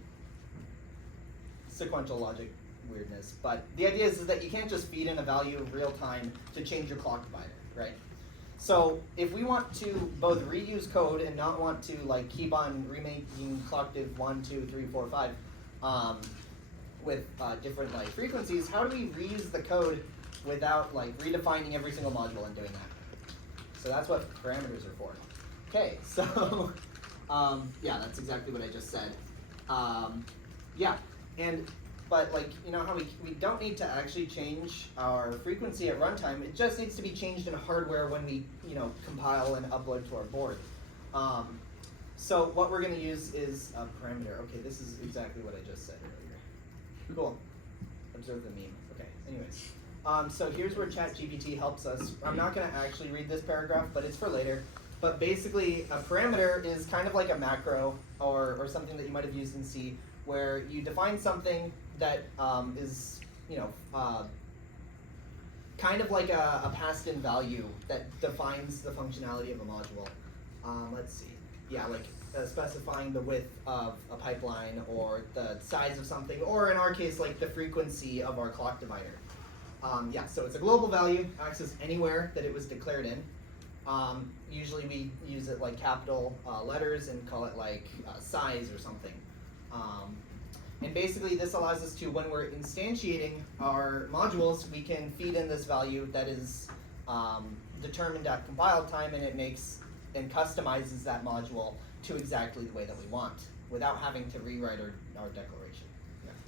sequential logic weirdness. But the idea is that you can't just feed in a value in real time to change your clock divider, right? So if we want to both reuse code and not want to like keep on remaking clock div 1, 2, 3, 4, 5 with different like frequencies, how do we reuse the code without like redefining every single module and doing that? So that's what parameters are for. Okay, so yeah, that's exactly what I just said. Yeah, but like, you know how we don't need to actually change our frequency at runtime, it just needs to be changed in hardware when we, compile and upload to our board. So what we're gonna use is a parameter. Okay, this is exactly what I just said earlier. Cool. Observe the meme. Okay, anyways. So here's where ChatGPT helps us. I'm not gonna actually read this paragraph, but it's for later. But basically, a parameter is kind of like a macro or something that you might have used in C, where you define something that is, kind of like a passed-in value that defines the functionality of a module. Let's see. Yeah, like specifying the width of a pipeline or the size of something, or in our case, like the frequency of our clock divider. Yeah, so it's a global value, accessed anywhere that it was declared in. Usually we use it like capital letters and call it like size or something. And basically this allows us to, when we're instantiating our modules, we can feed in this value that is determined at compile time, and it makes and customizes that module to exactly the way that we want without having to rewrite our declaration.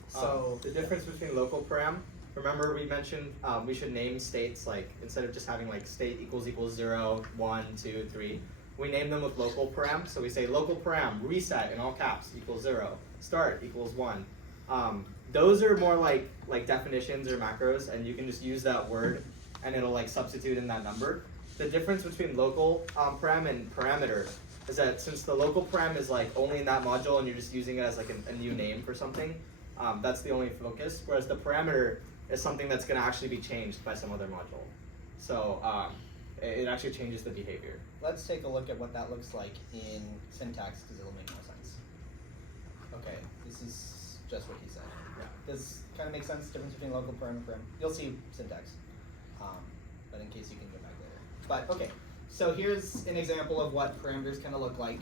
So the difference between local param, remember we mentioned we should name states, like instead of just having like state equals 0, 1, 2, 3, we name them with local param. So we say local param reset in all caps equals 0, start equals 1. Those are more like definitions or macros, and you can just use that word and it'll like substitute in that number. The difference between local param and parameter is that since the local param is like only in that module and you're just using it as like a new name for something, that's the only focus, whereas the parameter is something that's going to actually be changed by some other module. So it actually changes the behavior. let's take a look at what that looks like in syntax, because it'll make more sense. Okay, this is just what he said. Yeah. Does kind of make sense, difference between local param and param? You'll see syntax, but in case you can go back later. But okay, so here's an example of what parameters kind of look like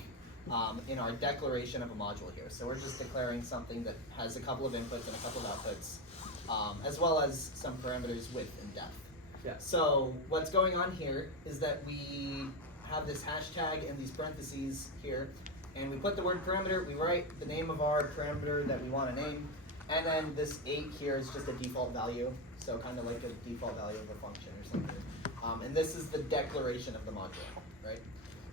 in our declaration of a module here. So we're just declaring something that has a couple of inputs and a couple of outputs, as well as some parameters width and depth. Yeah. So what's going on here is that we have this hashtag and these parentheses here, and we put the word parameter, we write the name of our parameter that we want to name, and then this 8 here is just a default value, so kind of like a default value of a function or something. And this is the declaration of the module, right?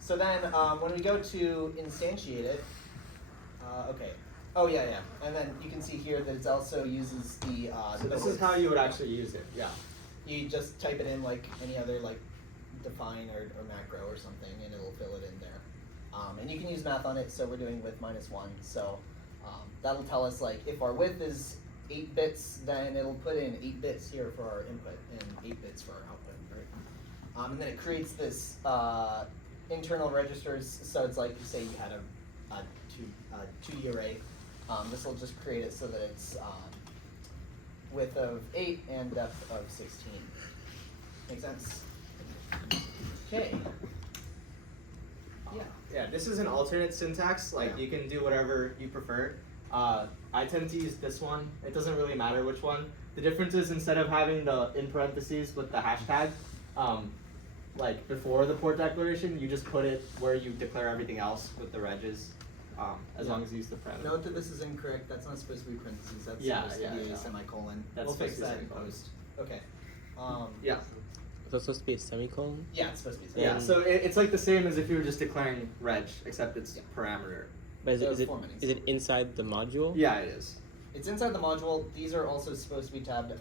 So then when we go to instantiate it, okay. Oh yeah, and then you can see here that it also uses the. So this is how you would actually use it. Yeah. You just type it in like any other like define or macro or something, and it'll fill it in there. And you can use math on it. So we're doing width -1. So that'll tell us like if our width is 8 bits, then it'll put in 8 bits here for our input and 8 bits for our output, right? And then it creates this internal registers. So it's like, say you had a 2D array. This will just create it so that it's width of 8 and depth of 16. Make sense? Okay. Yeah. Yeah, this is an alternate syntax. Like you can do whatever you prefer. I tend to use this one. It doesn't really matter which one. The difference is instead of having the in parentheses with the hashtag, like before the port declaration, you just put it where you declare everything else with the reges, as long as you use the parameter. Note that this is incorrect. That's not supposed to be parentheses. That's supposed to be a semicolon. That's we'll fix that in semicolon. post. Okay. Yeah. So it's supposed to be a semicolon? Yeah, it's supposed to be a Yeah. semicolon. So it's like the same as if you were just declaring reg, except it's parameter. But So is it formatting is it inside the module? Yeah, it is. It's inside the module. These are also supposed to be tabbed.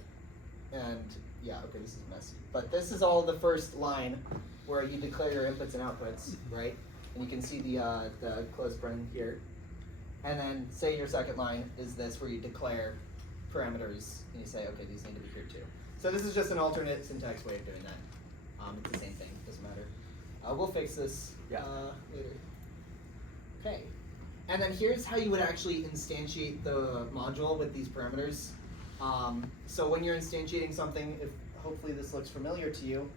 And yeah, okay, this is messy. But this is all the first line where you declare your inputs and outputs, right? And you can see the close paren here. And then say your second line is this where you declare parameters and you say, okay, these need to be here too. So this is just an alternate syntax way of doing that. It's the same thing, doesn't matter. We'll fix this later. Okay. And then here's how you would actually instantiate the module with these parameters. So when you're instantiating something, if hopefully this looks familiar to you.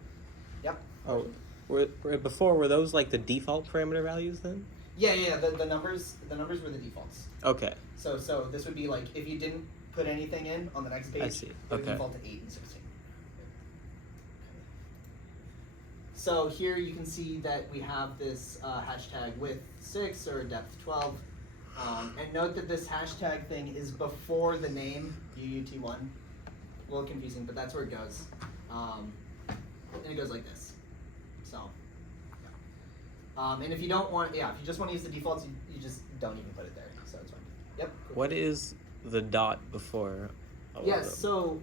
Yep. Oh, were those like the default parameter values then? Yeah. The numbers were the defaults. Okay. So this would be like if you didn't put anything in on the next page, I see. it would Okay. default to 8 and 16. So here you can see that we have this hashtag width 6 or depth 12. And note that this hashtag thing is before the name, UUT1. A little confusing, but that's where it goes. And it goes like this. So, yeah. And if you don't want, if you just want to use the defaults, you just don't even put it there. So it's fine. Yep. Cool. What is the dot before? all of Yes, them? so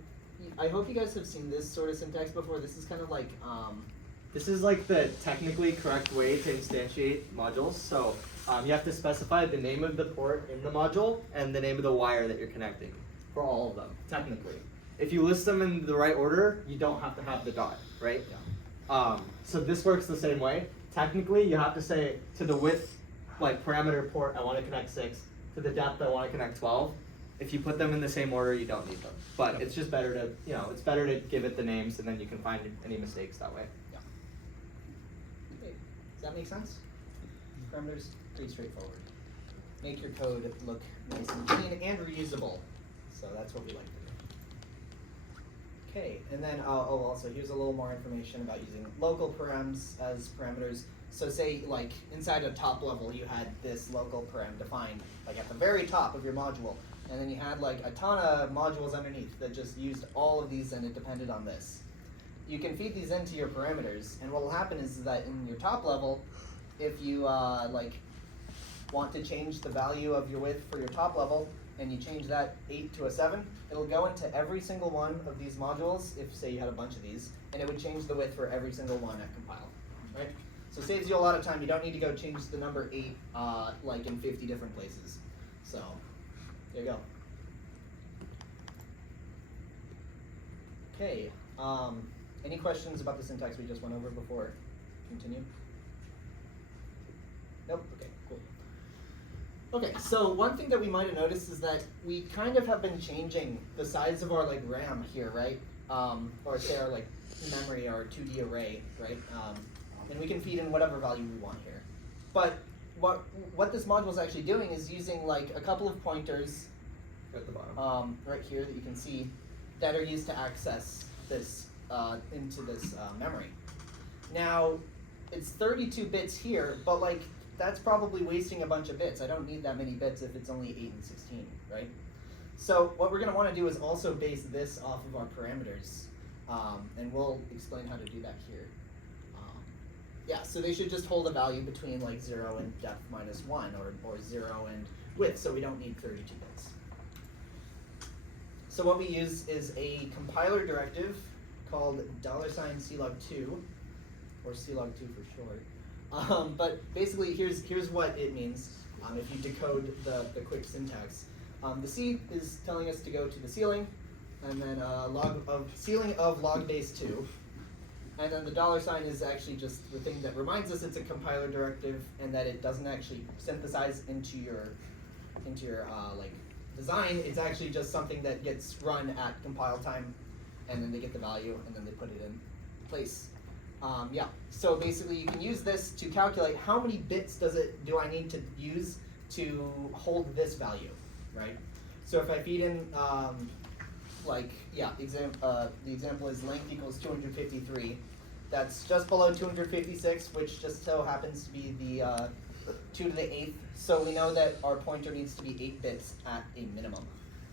I hope you guys have seen this sort of syntax before. This is kind of like, This is like the technically correct way to instantiate modules. So you have to specify the name of the port in the module and the name of the wire that you're connecting for all of them, technically. If you list them in the right order, you don't have to have the dot, right? Yeah. So this works the same way. Technically, you have to say to the width, like parameter port, I want to connect 6. To the depth, I want to connect 12. If you put them in the same order, you don't need them. But it's just better to, it's better to give it the names, and then you can find any mistakes that way. Okay. Does that make sense? Parameters, pretty straightforward. Make your code look nice and clean and reusable. So that's what we like to do. Okay, and then also here's a little more information about using local params as parameters. So say like inside a top level you had this local param defined like at the very top of your module, and then you had like a ton of modules underneath that just used all of these and it depended on this. You can feed these into your parameters, and what will happen is that in your top level, if you like want to change the value of your width for your top level, and you change that 8 to a 7, it'll go into every single one of these modules, if say you had a bunch of these, and it would change the width for every single one at compile, right? So it saves you a lot of time. You don't need to go change the number 8 like in 50 different places. So there you go. Okay, any questions about the syntax we just went over before we continue? Nope, okay, cool. Okay, so one thing that we might have noticed is that we kind of have been changing the size of our like RAM here, right? Or say our like memory, our 2D array, right? And we can feed in whatever value we want here. But what this module is actually doing is using like a couple of pointers At the bottom. right here that you can see that are used to access this into this memory. Now, it's 32 bits here, but like that's probably wasting a bunch of bits. I don't need that many bits if it's only 8 and 16, right? So what we're going to want to do is also base this off of our parameters, and we'll explain how to do that here. Yeah, so they should just hold a value between like 0 and depth minus 1, or 0 and width, so we don't need 32 bits. So what we use is a compiler directive called $CLOG2, or CLOG2 for short. But basically, here's what it means if you decode the quick syntax. The C is telling us to go to the ceiling, and then ceiling of log base 2. And then the $sign is actually just the thing that reminds us it's a compiler directive and that it doesn't actually synthesize into your like design. It's actually just something that gets run at compile time, and then they get the value and then they put it in place. Yeah. So basically, you can use this to calculate how many bits do I need to use to hold this value, right? So if I feed in the example is length equals 253. That's just below 256, which just so happens to be the 2 to the 8th. So we know that our pointer needs to be 8 bits at a minimum,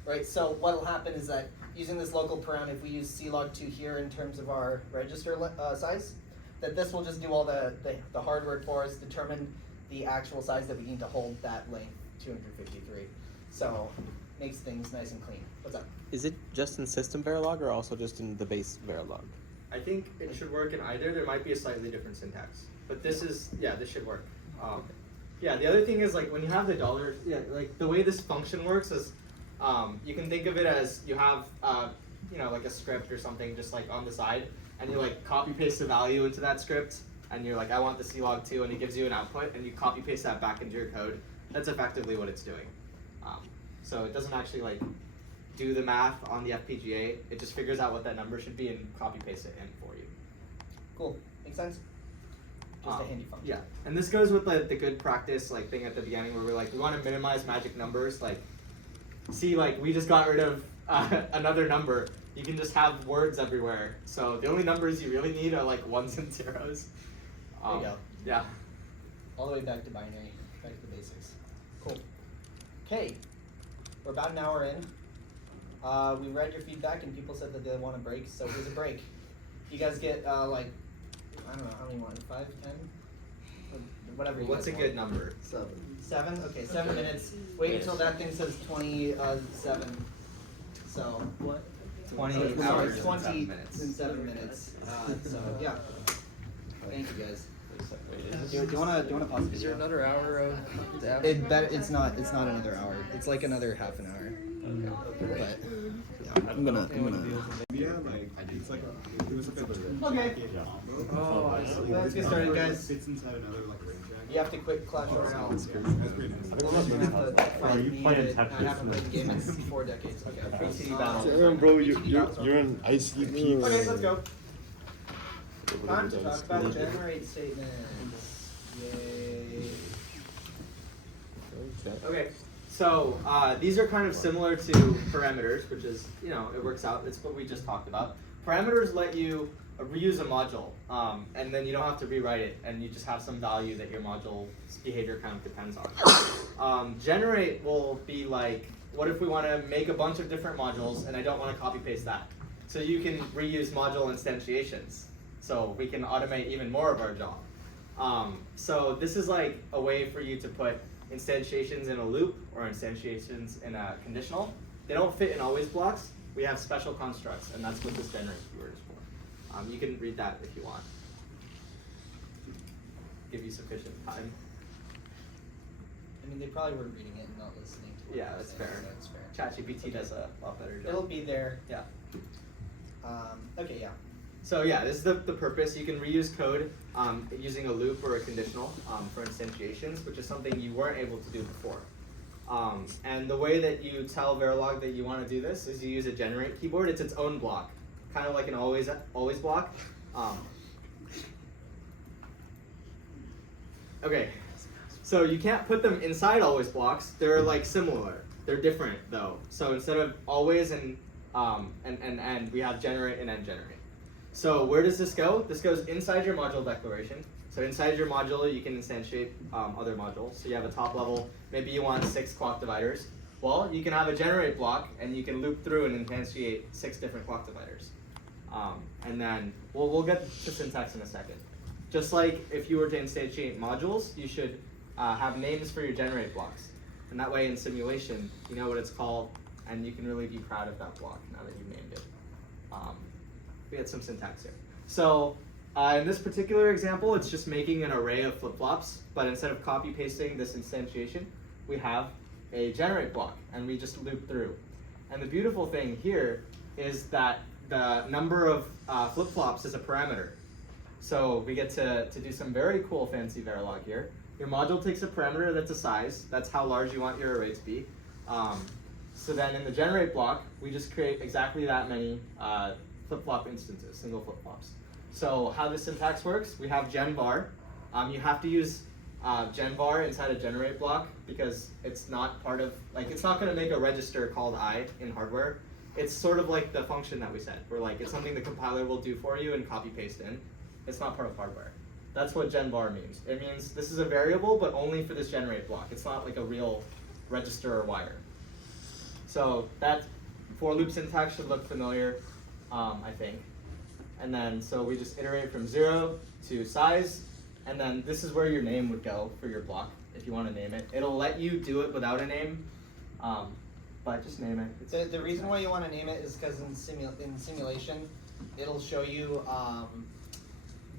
right? So what will happen is that using this local param, if we use CLOG2 here in terms of our register size, that this will just do all the hard work for us, determine the actual size that we need to hold that length, 253. So makes things nice and clean. What's up? Is it just in system Verilog or also just in the base Verilog? I think it should work in either. There might be a slightly different syntax, but this should work. Yeah, the other thing is like when you have the dollar, like the way this function works is you can think of it as you have like a script or something just like on the side, and you like copy paste the value into that script, and you're like, I want the CLOG2, and it gives you an output, and you copy paste that back into your code. That's effectively what it's doing. So it doesn't actually like do the math on the FPGA. It just figures out what that number should be and copy paste it in for you. Cool. Makes sense? Just a handy function. Yeah, and this goes with the good practice like thing at the beginning where we're like, we want to minimize magic numbers. Like, see, like we just got rid of another number. You can just have words everywhere. So the only numbers you really need are like 1s and 0s. There you go. Yeah. All the way back to binary, back to the basics. Cool. Okay, we're about an hour in. We read your feedback and people said that they want a break, so here's a break. You guys get like, I don't know, how many you want, 5, 10? Whatever you What's a guys good want. number? 7? Okay, 7 minutes. Wait until that thing says 27. So, What? 20 hours and 20 7 minutes. in 7 minutes. So, yeah. Thank you guys. Do you wanna pause the Is there video? another hour of DAV? It's not another hour. It's like another half an hour. But yeah, I'm gonna. Yeah, like it's like it was a bit of a Okay. Oh, Let's get started, guys. Sits inside another like ring track. You have to quit Clash Royale. That's pretty nice. Otherwise you're gonna have to fight you me playing and I Tetris haven't played the game in 4 decades. Okay. BTD battle. Bro, BTD battles are- you're an ICP. Okay, let's go. Time to talk about generate statements. Yay. Okay, so these are kind of similar to parameters, which is, you know, it works out. It's what we just talked about. Parameters let you reuse a module, and then you don't have to rewrite it, and you just have some value that your module's behavior kind of depends on. Generate will be like, what if we want to make a bunch of different modules, and I don't want to copy paste that? So you can reuse module instantiations. So we can automate even more of our job. So this is like a way for you to put instantiations in a loop or instantiations in a conditional. They don't fit in always blocks. We have special constructs, and that's what this generate keyword is for. You can read that if you want. Give you sufficient time. I mean, they probably were reading it and not listening to what Yeah, you were that's saying, fair. so that's fair. ChatGPT does a lot better job. It'll be there. Yeah. Okay, yeah. So yeah, this is the purpose. You can reuse code using a loop or a conditional for instantiations, which is something you weren't able to do before. And the way that you tell Verilog that you want to do this is you use a generate keyboard. It's its own block, kind of like an always block. Okay, so you can't put them inside always blocks. They're like similar. They're different though. So instead of always and we have generate and end generate. So where does this go? This goes inside your module declaration. So inside your module, you can instantiate other modules. So you have a top level. Maybe you want 6 clock dividers. Well, you can have a generate block, and you can loop through and instantiate 6 different clock dividers. And then we'll get to syntax in a second. Just like if you were to instantiate modules, you should have names for your generate blocks. And that way in simulation, you know what it's called, and you can really be proud of that block now that you've named it. We had some syntax here. So in this particular example, it's just making an array of flip-flops, but instead of copy-pasting this instantiation, we have a generate block, and we just loop through. And the beautiful thing here is that the number of flip-flops is a parameter. So we get to do some very cool fancy Verilog here. Your module takes a parameter that's a size. That's how large you want your array to be. So then in the generate block, we just create exactly that many flip-flop instances, single flip-flops. So how the syntax works, we have gen var. You have to use gen var inside a generate block because it's not part of, like, it's not going to make a register called I in hardware. It's sort of like the function that we said, where like it's something the compiler will do for you and copy paste in. It's not part of hardware. That's what gen var means. It means this is a variable, but only for this generate block. It's not like a real register or wire. So that for loop syntax should look familiar, I think. And then so we just iterate from 0 to size, and then this is where your name would go for your block if you want to name it. It'll let you do it without a name, but just name it. The reason why you want to name it is because in simulation, it'll show you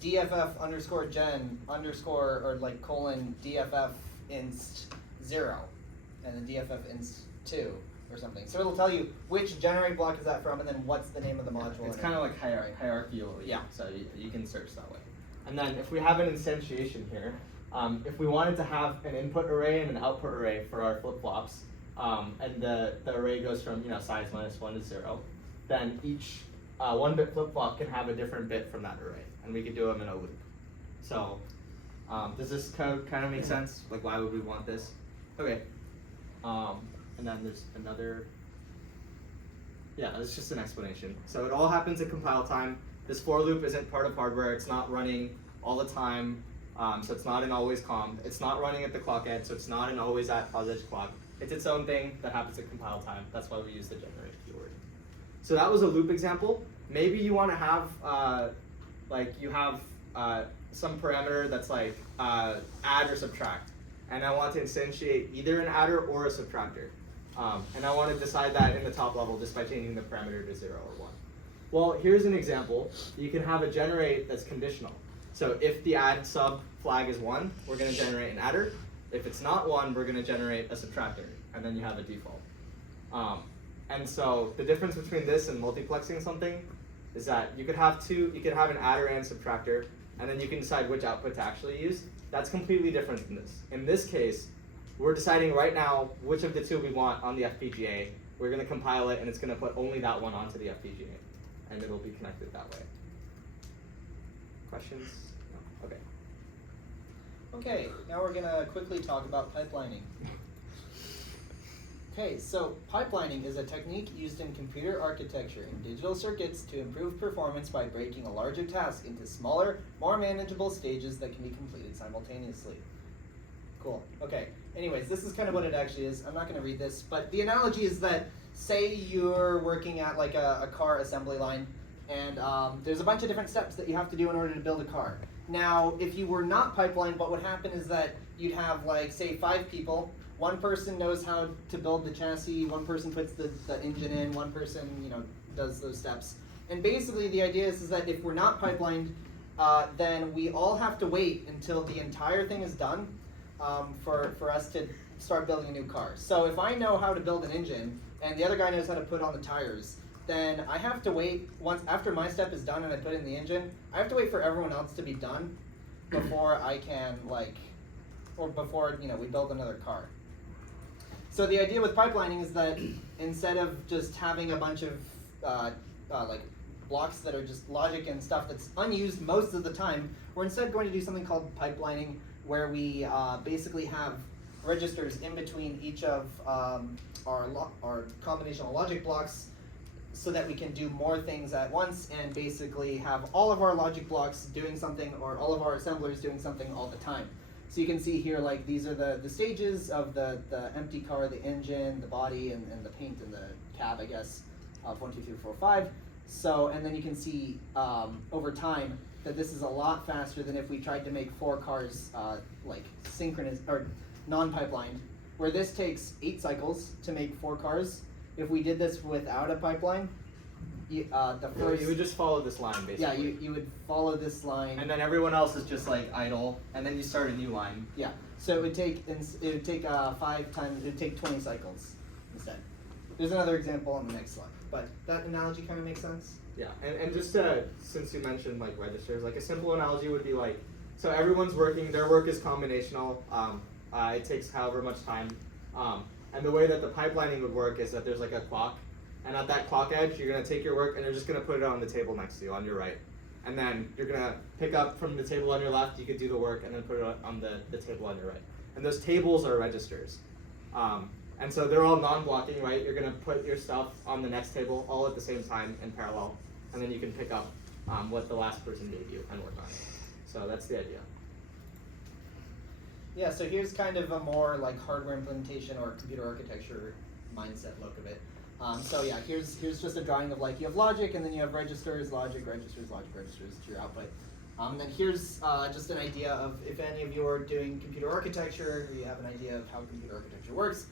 DFF underscore gen underscore or like colon DFF inst 0, and then DFF inst 2 or something. So it'll tell you which generate block is that from, and then what's the name of the module. It's kind of like hierarchical. Yeah. So you can search that way. And then if we have an instantiation here, if we wanted to have an input array and an output array for our flip-flops, and the array goes from size -1 to 0, then each 1-bit flip-flop can have a different bit from that array, and we could do them in a loop. So does this code kind of make sense? Like, why would we want this? Okay. And then there's another, yeah, it's just an explanation. So it all happens at compile time. This for loop isn't part of hardware. It's not running all the time. So it's not an always comp. It's not running at the clock edge, so it's not an always at pause edge clock. It's its own thing that happens at compile time. That's why we use the generate keyword. So that was a loop example. Maybe you want to have, some parameter that's like add or subtract. And I want to instantiate either an adder or a subtractor. And I want to decide that in the top level just by changing the parameter to 0 or 1. Well, here's an example. You can have a generate that's conditional. So if the add sub flag is 1, we're going to generate an adder. If it's not 1, we're going to generate a subtractor, and then you have a default. And so the difference between this and multiplexing something is that you could have an adder and subtractor, and then you can decide which output to actually use. That's completely different than this. In this case, we're deciding right now which of the two we want on the FPGA. We're going to compile it, and it's going to put only that one onto the FPGA, and it'll be connected that way. Questions? No? Okay. Okay, now we're gonna quickly talk about pipelining. Okay, so pipelining is a technique used in computer architecture and digital circuits to improve performance by breaking a larger task into smaller, more manageable stages that can be completed simultaneously. Cool. Okay. Anyways, this is kind of what it actually is. I'm not going to read this, but the analogy is that say you're working at like a car assembly line, and there's a bunch of different steps that you have to do in order to build a car. Now, if you were not pipelined, what would happen is that you'd have like, say, 5 people. One person knows how to build the chassis, one person puts the engine in, one person, does those steps. And basically the idea is that if we're not pipelined, then we all have to wait until the entire thing is done for us to start building a new car. So if I know how to build an engine and the other guy knows how to put on the tires, then I have to wait after my step is done and I put in the engine, I have to wait for everyone else to be done before I can before we build another car. So the idea with pipelining is that instead of just having a bunch of blocks that are just logic and stuff that's unused most of the time, we're instead going to do something called pipelining, where we basically have registers in between each of our combinational logic blocks, so that we can do more things at once and basically have all of our logic blocks doing something, or all of our assemblers doing something all the time. So you can see here, like, these are the stages of the empty car, the engine, the body, and the paint and the cab, I guess, of 1, 2, 3, 4, 5. So, and then you can see over time that this is a lot faster than if we tried to make 4 cars like synchronous or non-pipelined, where this takes 8 cycles to make 4 cars. If we did this without a pipeline, you would just follow this line, basically. Yeah, you would follow this line. And then everyone else is just like idle, and then you start a new line. Yeah, so it would take 5 times, it would take 20 cycles instead. There's another example on the next slide, but that analogy kind of makes sense? Yeah, and just since you mentioned like registers, like a simple analogy would be like, so everyone's working, their work is combinational, it takes however much time, and the way that the pipelining would work is that there's like a clock, and at that clock edge, you're going to take your work and you're just going to put it on the table next to you, on your right. And then you're going to pick up from the table on your left, you could do the work, and then put it on the table on your right. And those tables are registers. And so they're all non-blocking, right? You're going to put your stuff on the next table all at the same time in parallel, and then you can pick up what the last person gave you and work on it. So that's the idea. Yeah, so here's kind of a more like hardware implementation or computer architecture mindset look of it. So yeah, here's just a drawing of like you have logic, and then you have registers, logic, registers, logic, registers to your output. And then here's just an idea of if any of you are doing computer architecture, or you have an idea of how computer architecture works.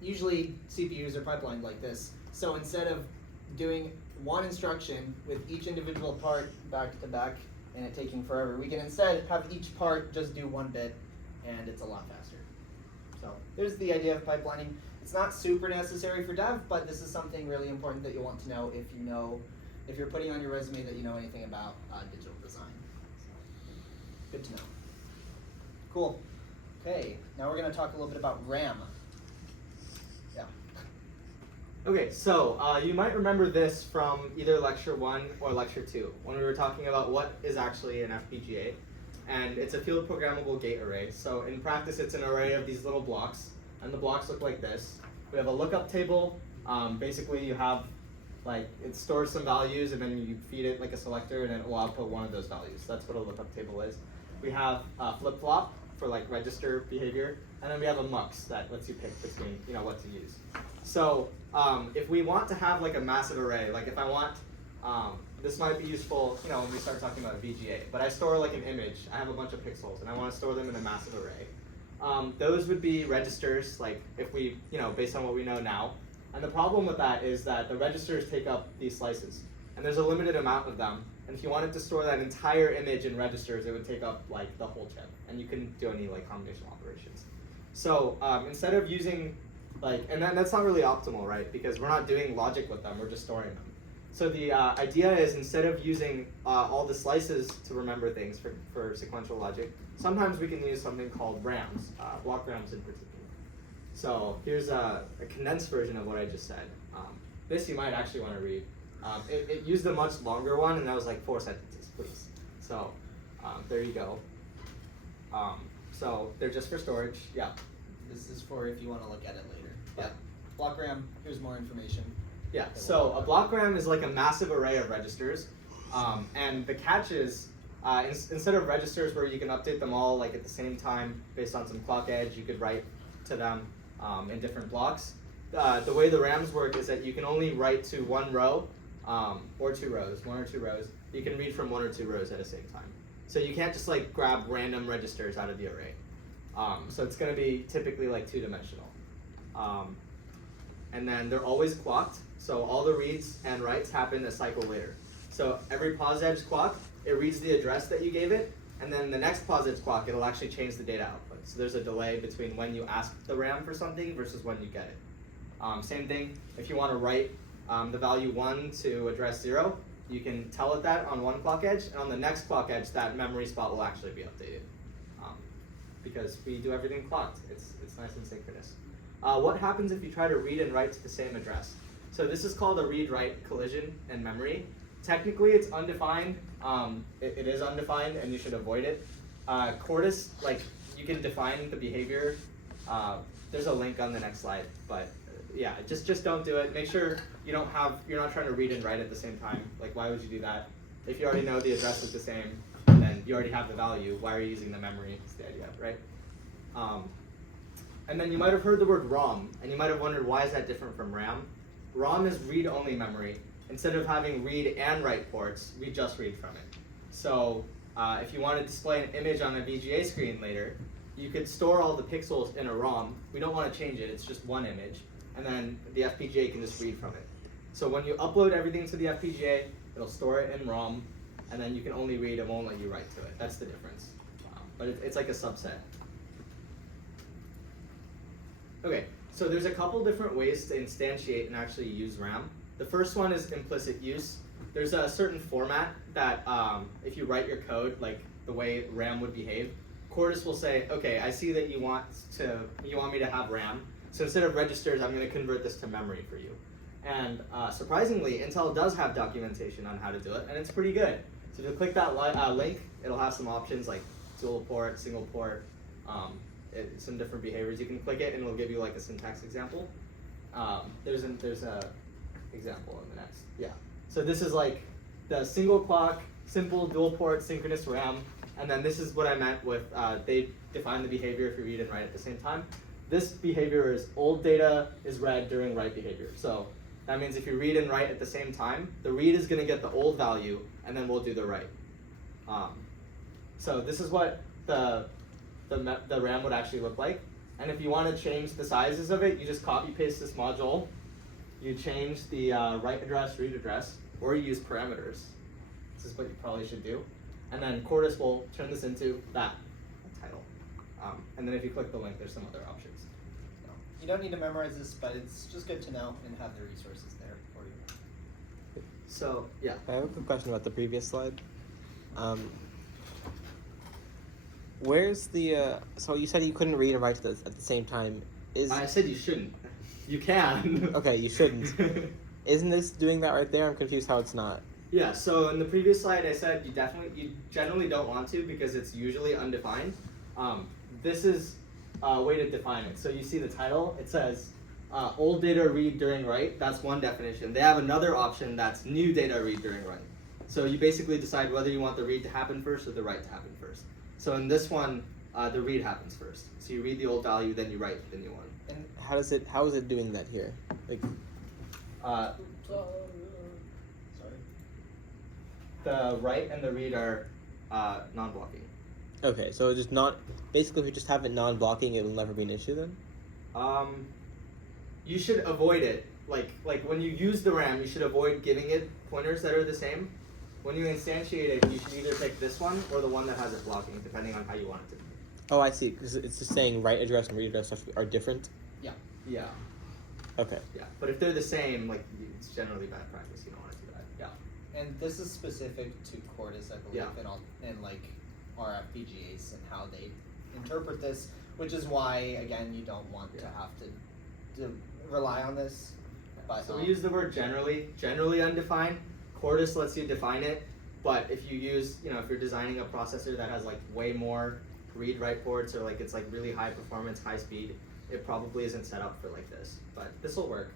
Usually CPUs are pipelined like this. So instead of doing one instruction with each individual part back to back and it taking forever, we can instead have each part just do 1 bit, and it's a lot faster. So there's the idea of pipelining. It's not super necessary for DAV, but this is something really important that you'll want to know if you're putting on your resume that you know anything about digital design. So, good to know. Cool. Okay, now we're going to talk a little bit about RAM. Yeah. Okay, so you might remember this from either lecture 1 or lecture 2, when we were talking about what is actually an FPGA. And it's a field programmable gate array. So in practice, it's an array of these little blocks, and the blocks look like this. We have a lookup table. Basically, you have it stores some values, and then you feed it like a selector, and it will output one of those values. That's what a lookup table is. We have a flip-flop for like register behavior, and then we have a mux that lets you pick between what to use. So if we want to have like a massive array, like if I want, this might be useful when we start talking about VGA, but I store like an image, I have a bunch of pixels, and I want to store them in a massive array. Those would be registers, like if we, based on what we know now. And the problem with that is that the registers take up these slices, and there's a limited amount of them. And if you wanted to store that entire image in registers, it would take up like the whole chip, and you couldn't do any like combinational operations. So instead of using and that's not really optimal, right? Because we're not doing logic with them, we're just storing them. So the idea is instead of using all the slices to remember things for sequential logic, sometimes we can use something called RAMs, block RAMs in particular. So here's a condensed version of what I just said. This you might actually want to read. It used a much longer one, and that was like 4 sentences, please. So there you go. So they're just for storage. Yeah. This is for if you want to look at it later. Yeah. Blockgram, here's more information. Yeah, so a blockgram is like a massive array of registers, and the catch is instead of registers where you can update them all like at the same time based on some clock edge, you could write to them in different blocks. The way the RAMs work is that you can only write to one row or two rows, one or two rows. You can read from one or two rows at the same time. So you can't just like grab random registers out of the array. So it's going to be typically like two-dimensional. And then they're always clocked, so all the reads and writes happen a cycle later. So every pause edge clock, it reads the address that you gave it, and then the next pause edge clock, it'll actually change the data output. So there's a delay between when you ask the RAM for something versus when you get it. Same thing, if you want to write the value 1 to address 0, you can tell it that on one clock edge, and on the next clock edge, that memory spot will actually be updated. Because we do everything clocked. It's nice and synchronous. What happens if you try to read and write to the same address? So this is called a read-write collision in memory. Technically, it's undefined. It is undefined, and you should avoid it. Cordis, like you can define the behavior. There's a link on the next slide, but yeah, just don't do it. Make sure you're not trying to read and write at the same time. Like, why would you do that? If you already know the address is the same, then you already have the value. Why are you using the memory? It's the idea, right? And then you might have heard the word ROM, and you might have wondered why is that different from RAM? ROM is read-only memory. Instead of having read and write ports, we just read from it. So if you want to display an image on a VGA screen later, you could store all the pixels in a ROM. We don't want to change it, it's just one image. And then the FPGA can just read from it. So when you upload everything to the FPGA, it'll store it in ROM, and then you can only read, it won't let you write to it. That's the difference. But it's like a subset. Okay, so there's a couple different ways to instantiate and actually use RAM. The first one is implicit use. There's a certain format that if you write your code, like the way RAM would behave, Cordis will say, okay, I see that you want me to have RAM, so instead of registers, I'm going to convert this to memory for you. And surprisingly, Intel does have documentation on how to do it, and it's pretty good. So if you click that link, it'll have some options like dual port, single port, some different behaviors. You can click it and it'll give you like a syntax example. There's a example in the next. Yeah. So this is like the single clock, simple dual port synchronous RAM, and then this is what I meant with they define the behavior if you read and write at the same time. This behavior is old data is read during write behavior. So that means if you read and write at the same time, the read is going to get the old value, and then we'll do the write. So this is what the RAM would actually look like. And if you want to change the sizes of it, you just copy paste this module. You change the write address, read address, or you use parameters. This is what you probably should do. And then Cordis will turn this into that title. And then if you click the link, there's some other options. You don't need to memorize this, but it's just good to know and have the resources there for you. So, yeah. I have a quick question about the previous slide. Where's the, so you said you couldn't read and write at the same time. I said you shouldn't. You can. Okay, you shouldn't. Isn't this doing that right there? I'm confused how it's not. Yeah, so in the previous slide I said you generally don't want to because it's usually undefined. This is a way to define it. So you see the title, it says old data read during write, that's one definition. They have another option that's new data read during write. So you basically decide whether you want the read to happen first or the write to happen first. So in this one, the read happens first. So you read the old value, then you write the new one. And How is it doing that here? Like, sorry. The write and the read are non-blocking. okay, so just not, basically if you just have it non-blocking, it will never be an issue then? You should avoid it. Like when you use the RAM, you should avoid giving it pointers that are the same. When you instantiate it, you should either pick this one or the one that has it blocking, depending on how you want it to be. Oh, I see, because it's just saying write address and read address are different? Yeah. Okay. Yeah. But if they're the same, like it's generally bad practice. You don't want to do that. Yeah. And this is specific to Cordis, I believe, Yeah. and like our FPGAs and how they interpret this, which is why again you don't want to have to rely on this. But So we use the word generally undefined. Cordis lets you define it. But if you use, if you're designing a processor that has like way more read-write ports, or like it's like really high performance, high speed, it probably isn't set up for like this. But this will work.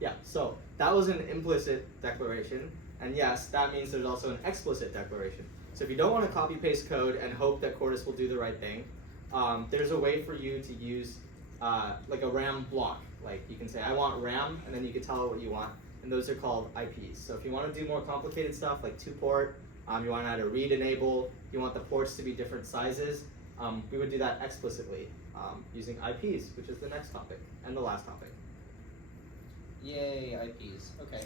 Yeah, so that was an implicit declaration, and yes, that means there's also an explicit declaration. So if you don't want to copy paste code and hope that Quartus will do the right thing, there's a way for you to use like a RAM block. Like you can say, I want RAM, and then you can tell it what you want, and those are called IPs. So if you want to do more complicated stuff like 2-port, you want to add a read enable, you want the ports to be different sizes, we would do that explicitly using IPs, which is the next topic and the last topic. Yay, IPs. Okay.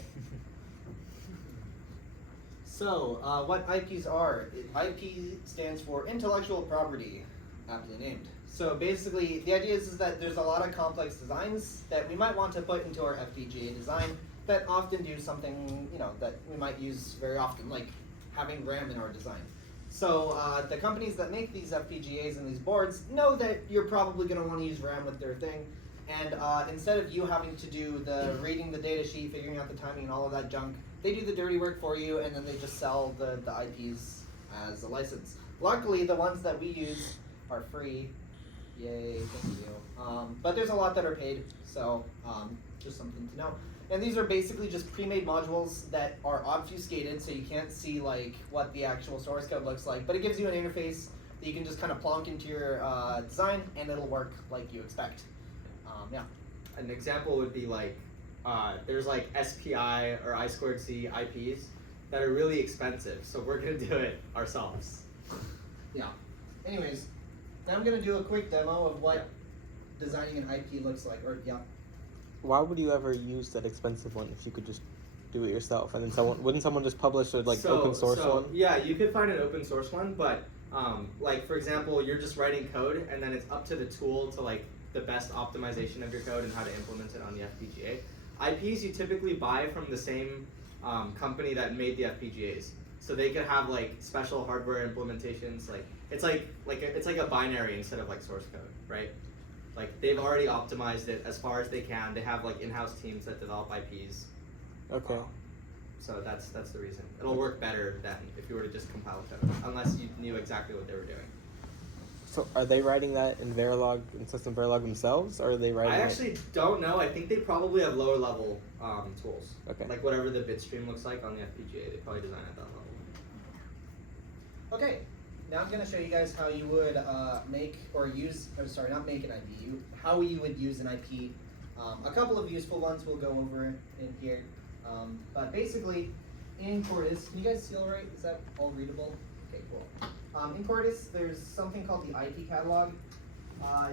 So, what IPs are? IP stands for intellectual property, aptly named. So basically, the idea is that there's a lot of complex designs that we might want to put into our FPGA design that often do something, that we might use very often, like having RAM in our design. So the companies that make these FPGAs and these boards know that you're probably going to want to use RAM with their thing. And instead of you having to do the reading the data sheet, figuring out the timing and all of that junk, they do the dirty work for you, and then they just sell the IPs as a license. Luckily, the ones that we use are free. Yay, thank you. But there's a lot that are paid, so just something to know. And these are basically just pre-made modules that are obfuscated, so you can't see like what the actual source code looks like, but it gives you an interface that you can just kind of plonk into your design, and it'll work like you expect. Yeah. An example would be like, there's like SPI or I2C IPs that are really expensive, so we're gonna do it ourselves. Yeah. Anyways, now I'm gonna do a quick demo of what designing an IP looks like, or Why would you ever use that expensive one if you could just do it yourself? And then wouldn't someone just publish a open source one? Yeah, you could find an open source one, but like for example, you're just writing code, and then it's up to the tool to like the best optimization of your code and how to implement it on the FPGA. IPs you typically buy from the same company that made the FPGAs, so they could have like special hardware implementations. Like it's like a binary instead of like source code, right? Like they've already optimized it as far as they can. They have like in-house teams that develop IPs. Okay. So that's the reason. It'll work better than if you were to just compile code, unless you knew exactly what they were doing. So are they writing that in Verilog, in System Verilog themselves, or are they writing I actually don't know. I think they probably have lower level tools. Okay. Like whatever the bit stream looks like on the FPGA, they probably design at that level. Okay. Now I'm going to show you guys how you would make or use, not make an IP, how you would use an IP. A couple of useful ones we'll go over in here. But basically, in Quartus, can you guys see all right? Is that all readable? Okay, cool. In Quartus, there's something called the IP catalog.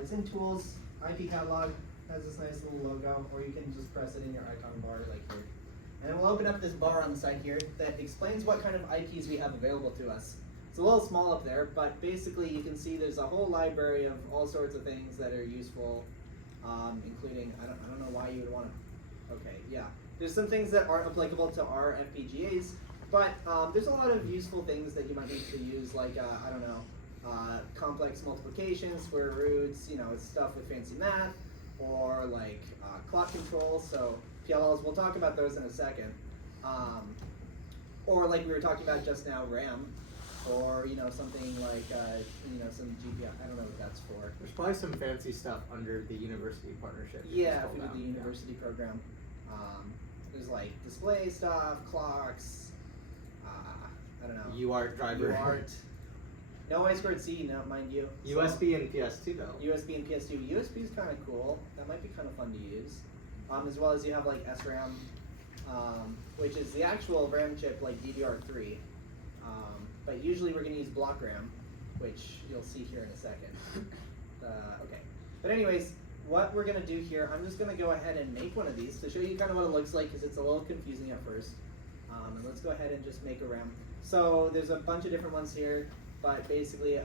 It's in Tools, IP catalog, has this nice little logo, or you can just press it in your icon bar like here. And it will open up this bar on the side here that explains what kind of IPs we have available to us. It's a little small up there, but basically you can see there's a whole library of all sorts of things that are useful, including, I don't know why you would want to, okay, yeah. There's some things that aren't applicable to our FPGAs, but there's a lot of useful things that you might need to use, like, I don't know, complex multiplication, square roots, stuff with fancy math, or like clock control, so PLLs, we'll talk about those in a second. Or like we were talking about just now, RAM, or something like some GPI. I don't know what that's for. There's probably some fancy stuff under the university partnership. Yeah, if we did the university program. There's like display stuff, clocks. I don't know. UART driver. UART. No I2C, no, mind you. USB and PS2 though. USB and PS2. USB is kind of cool. That might be kind of fun to use. As well as you have like SRAM, which is the actual RAM chip like DDR3. But usually we're going to use block RAM, which you'll see here in a second. Okay. But anyways, what we're going to do here, I'm just going to go ahead and make one of these to show you kind of what it looks like, because it's a little confusing at first. And let's go ahead and just make a RAM. So there's a bunch of different ones here, but basically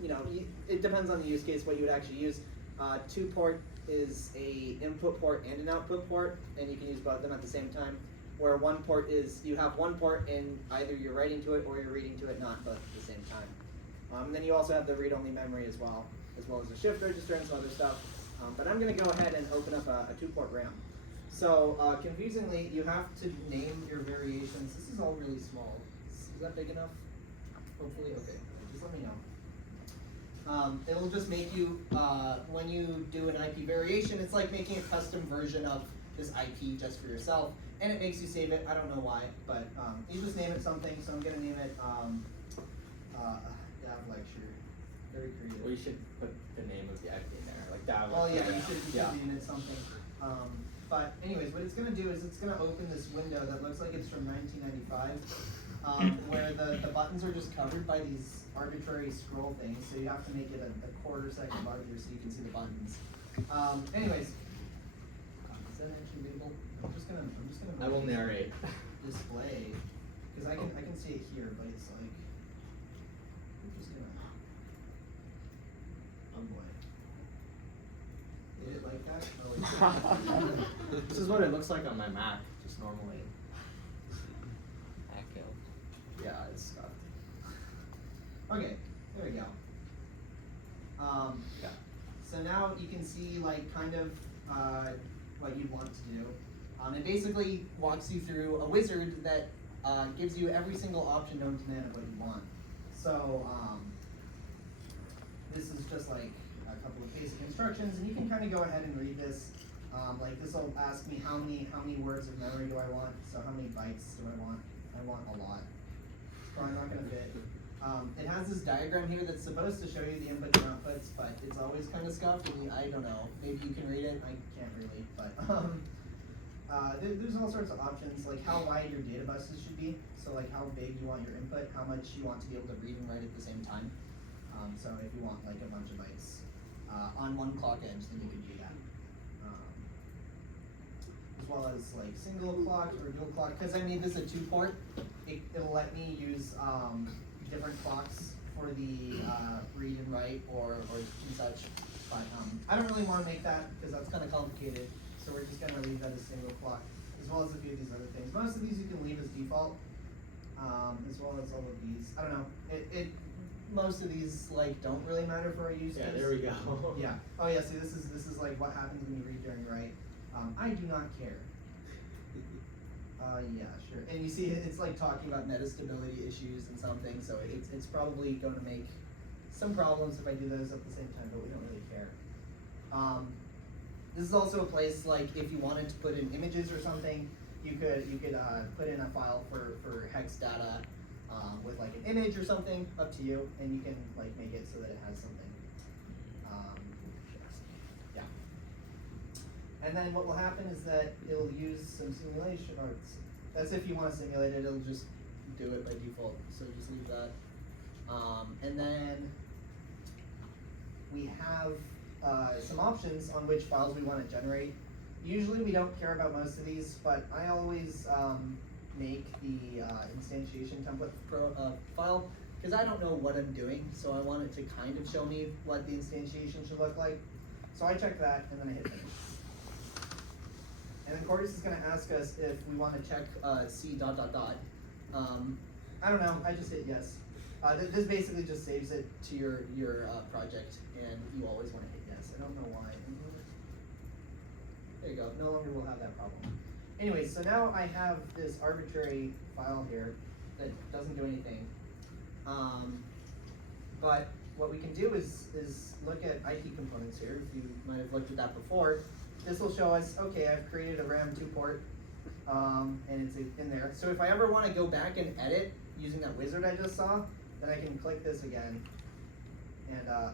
it depends on the use case what you would actually use. 2-port is a input port and an output port, and you can use both of them at the same time. Where 1 port is, you have 1 port and either you're writing to it or you're reading to it, not both at the same time. And then you also have the read-only memory as well as the shift register and some other stuff. But I'm going to go ahead and open up a 2-port RAM. So, confusingly, you have to name your variations. This is all really small. Is that big enough? Hopefully, okay. Just let me know. It'll just make you, when you do an IP variation, it's like making a custom version of this IP just for yourself, and it makes you save it. I don't know why, but you just name it something. So I'm gonna name it DAV lecture. Very creative. Well, you should put the name of the IP in there, like that. Well, yeah, you should Yeah. name it something. But anyways, what it's gonna do is it's gonna open this window that looks like it's from 1995, where the buttons are just covered by these arbitrary scroll things. So you have to make it a quarter second larger so you can see the buttons. Anyways, is that actually readable? I'm just gonna. I will narrate. Display, because I can see it here, but it's like. I'm just gonna. Oh boy. Did it like that? Oh, This is what it looks like on my Mac, just normally. Echo. Yeah, it's got. okay, there we go. Yeah. So now you can see like kind of what you want to do. It basically walks you through a wizard that gives you every single option known to man of what you want. So this is just like a couple of basic instructions, and you can kind of go ahead and read this. Like this will ask me how many words of memory do I want? So how many bytes do I want? I want a lot. It's probably not going to fit. It has this diagram here that's supposed to show you the inputs and outputs, but it's always kind of scuffed, and I don't know. Maybe you can read it. I can't really, but there's all sorts of options, like how wide your data buses should be. So like how big you want your input, how much you want to be able to read and write at the same time. So if you want like a bunch of bytes on one clock edge, then you can do that. As well as like single clock or dual clock, because I made this a 2-port. It'll let me use different clocks for the read and write or and such. But I don't really want to make that because that's kind of complicated. So we're just going to leave that as single clock, as well as a few of these other things. Most of these you can leave as default, as well as all of these. I don't know. Most of these like don't really matter for our use case. Yeah, there we go. Yeah. Oh yeah. So this is like what happens when you read during write. I do not care. Yeah, sure. And you see, it's like talking about metastability issues and something. So it's probably going to make some problems if I do those at the same time, but we don't really care. This is also a place like if you wanted to put in images or something, you could put in a file for hex data with like an image or something, up to you, and you can like make it so that it has something. Yeah. And then what will happen is that it'll use some simulation, or that's if you want to simulate it, it'll just do it by default. So just leave that. And then we have some options on which files we want to generate. Usually we don't care about most of these, but I always make the instantiation template file because I don't know what I'm doing, so I want it to kind of show me what the instantiation should look like. So I check that and then I hit finish. And then Cordis is going to ask us if we want to check C ... I don't know, I just hit yes. This basically just saves it to your project, and you always want to hit yes. I don't know why. There you go, no longer will have that problem. Anyway, so now I have this arbitrary file here that doesn't do anything. But what we can do is look at IP components here. If you might have looked at that before, this will show us, okay, I've created a RAM 2-port, and it's in there. So if I ever want to go back and edit using that wizard I just saw, then I can click this again, and oh,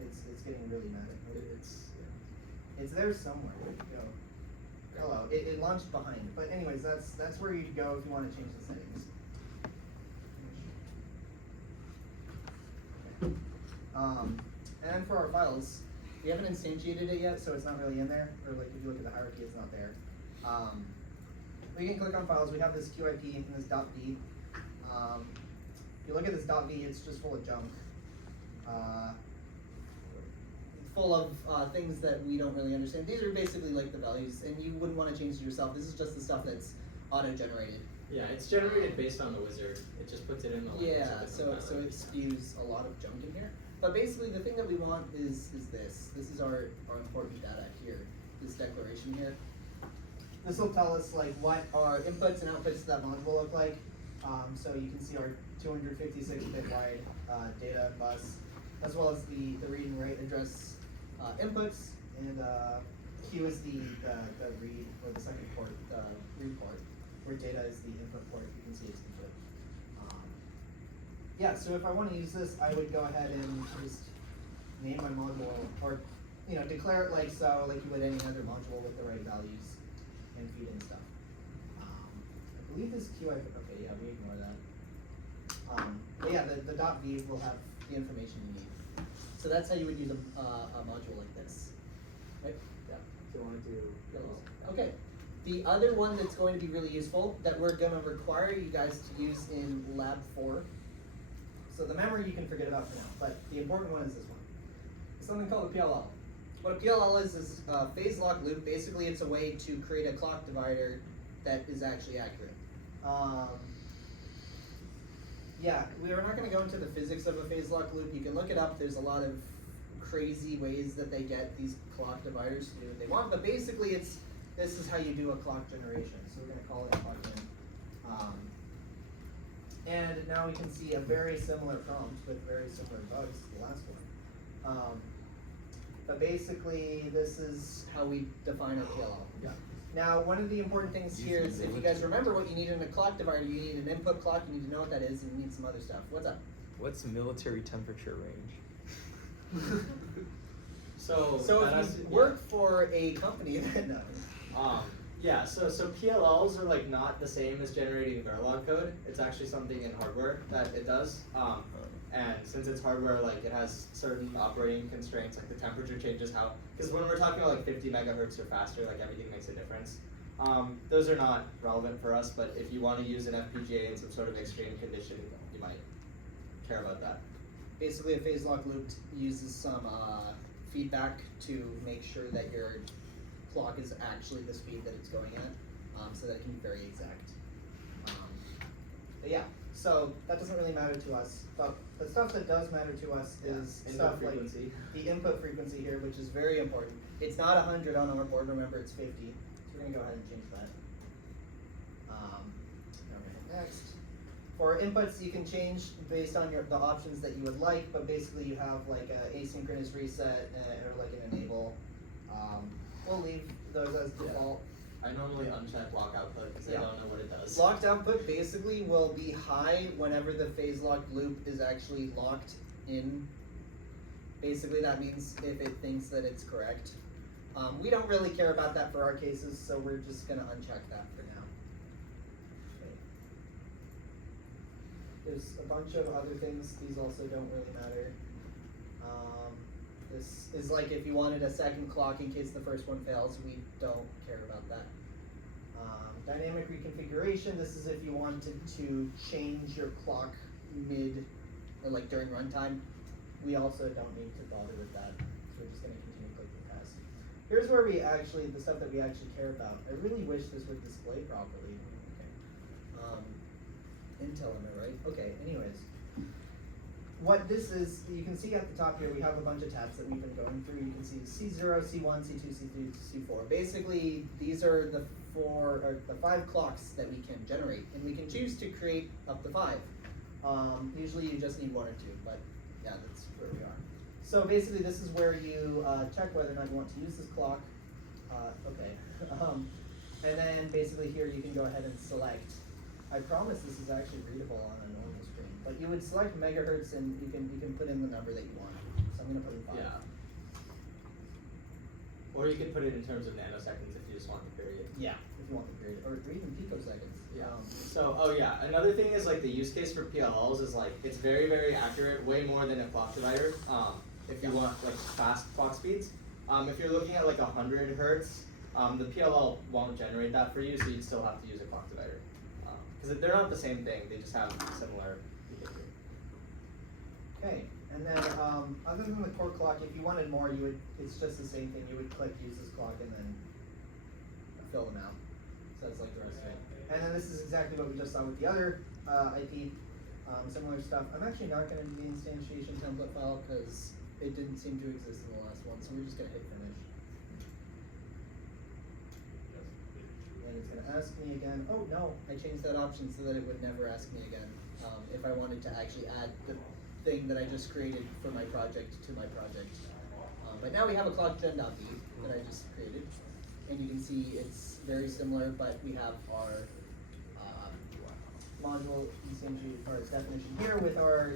it's getting really mad at me. It's there somewhere. Where'd it go? Hello. It launched behind. But anyways, that's where you'd go if you want to change the settings. Okay. And then for our files, we haven't instantiated it yet, so it's not really in there. Or like if you look at the hierarchy, it's not there. We can click on files. We have this QIP and this .b. If you look at this .v, it's just full of junk. Full of things that we don't really understand. These are basically like the values, and you wouldn't want to change it yourself. This is just the stuff that's auto-generated. Yeah, it's generated based on the wizard. It just puts it in the language. Yeah, so it spews a lot of junk in here. But basically, the thing that we want is this. This is our important data here. This declaration here. this will tell us like what our inputs and outputs to that module look like. So you can see our 256-bit wide data bus, as well as the read and write address inputs, and Q is the read, or the second port, read port, where data is the input port. You can see it's input. Yeah, so if I want to use this, I would go ahead and just name my module, or declare it like so, like you would any other module with the right values, and feed in stuff. I believe this Q, okay, yeah, we ignore that. But yeah, the .v will have the information you need. So that's how you would use a module like this. Right? Yeah. Do you want to do Okay. The other one that's going to be really useful that we're going to require you guys to use in Lab 4. So the memory you can forget about for now, but the important one is this one. It's something called a PLL. What a PLL is a phase lock loop. Basically, it's a way to create a clock divider that is actually accurate. Yeah, we are not going to go into the physics of a phase lock loop. You can look it up. There's a lot of crazy ways that they get these clock dividers to do what they want, but basically this is how you do a clock generation. So we're going to call it clock in. And now we can see a very similar prompt with very similar bugs to the last one. But basically, this is how we define a PLL. Yeah. Now, one of the important things here is if you guys remember what you need in a clock divider, you need an input clock, you need to know what that is, and you need some other stuff. What's up? What's military temperature range? So if you work for a company that knows. Yeah, so PLLs are like not the same as generating Verilog code. It's actually something in hardware that it does. And since it's hardware, like it has certain operating constraints, like the temperature changes how, because when we're talking about like 50 megahertz or faster, like everything makes a difference. Those are not relevant for us, but if you want to use an FPGA in some sort of extreme condition, you might care about that. Basically, a phase lock loop uses some feedback to make sure that your clock is actually the speed that it's going at, so that it can be very exact. But yeah, so that doesn't really matter to us. But the stuff that does matter to us is stuff like the input frequency here, which is very important. It's not 100 on our board. Remember, it's 50. So we're gonna go ahead and change that. Now we're gonna hit next. For inputs, you can change based on the options that you would like, but basically you have like an asynchronous reset or like an enable. We'll leave those as default. I normally uncheck lock output because I don't know what it does. Locked output basically will be high whenever the phase lock loop is actually locked in. Basically that means if it thinks that it's correct. We don't really care about that for our cases, so we're just gonna uncheck that for now. Okay. There's a bunch of other things, these also don't really matter. This is like if you wanted a second clock in case the first one fails, we don't care about that. Dynamic reconfiguration, this is if you wanted to change your clock mid or like during runtime. We also don't need to bother with that, so we're just going to continue clicking past. Here's where we actually, the stuff that we actually care about. I really wish this would display properly. Okay. Intel, am I right? Okay, anyways. What this is, you can see at the top here, we have a bunch of tabs that we've been going through. You can see C0, C1, C2, C3, C4. Basically, these are the 5 clocks that we can generate, and we can choose to create up to 5. Usually you just need 1 or 2, but yeah, that's where we are. So basically, this is where you check whether or not you want to use this clock. Okay. And then basically here you can go ahead and select. I promise this is actually readable on a normal screen, but you would select megahertz and you can put in the number that you want. So I'm gonna put in 5. Yeah. Or you could put it in terms of nanoseconds if you just want the period. Yeah, if you want the period, or even picoseconds. Yeah. Another thing is like the use case for PLLs is like it's very, very accurate, way more than a clock divider. If you want like fast clock speeds. If you're looking at like 100 hertz, the PLL won't generate that for you, so you'd still have to use a clock divider. Because they're not the same thing, they just have similar behavior. Okay, and then other than the core clock, if you wanted more, it's just the same thing. You would click use this clock and then fill them out. So that's like the rest of it. And then this is exactly what we just saw with the other IP, similar stuff. I'm actually not going to do the instantiation template file because it didn't seem to exist in the last one, so we're just going to hit finish. it's gonna ask me again, oh no, I changed that option so that it would never ask me again, if I wanted to actually add the thing that I just created for my project to my project. But now we have a clock gen.v that I just created, and you can see it's very similar, but we have our module essentially, or its definition here with our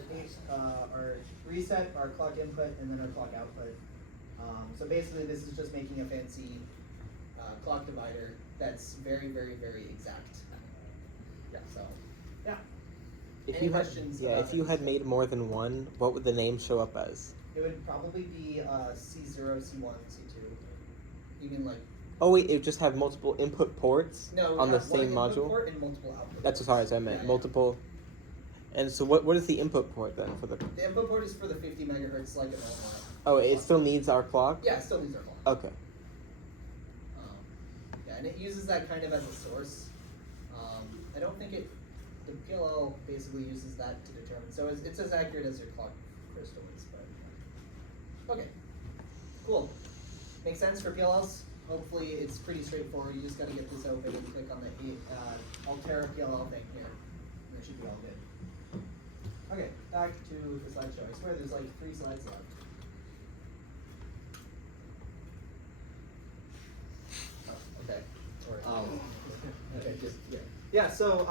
reset, our clock input, and then our clock output. So basically this is just making a fancy clock divider that's very, very, very exact. Yeah, so, yeah. If Any you had, questions yeah, about if you had made more than one, what would the name show up as? It would probably be C0, C1, C2. You mean like, Oh wait, it would just have multiple input ports no, on the have one same input module? port and multiple output That's ports. what I meant, Yeah, multiple. And so what is the input port then for the? The input port is for the 50 megahertz like a normal. Oh, it still needs our clock? Yeah, it still needs our clock. Okay. Yeah, and it uses that kind of as a source. I don't think the PLL basically uses that to determine, so it's as accurate as your clock crystal is, but, okay, cool. Makes sense for PLLs? Hopefully it's pretty straightforward, you just gotta get this open and click on the Altera PLL thing here, and it should be all good. Okay, back to the slideshow. I swear there's like 3 slides left. Oh, okay. Okay, just, yeah. Yeah, so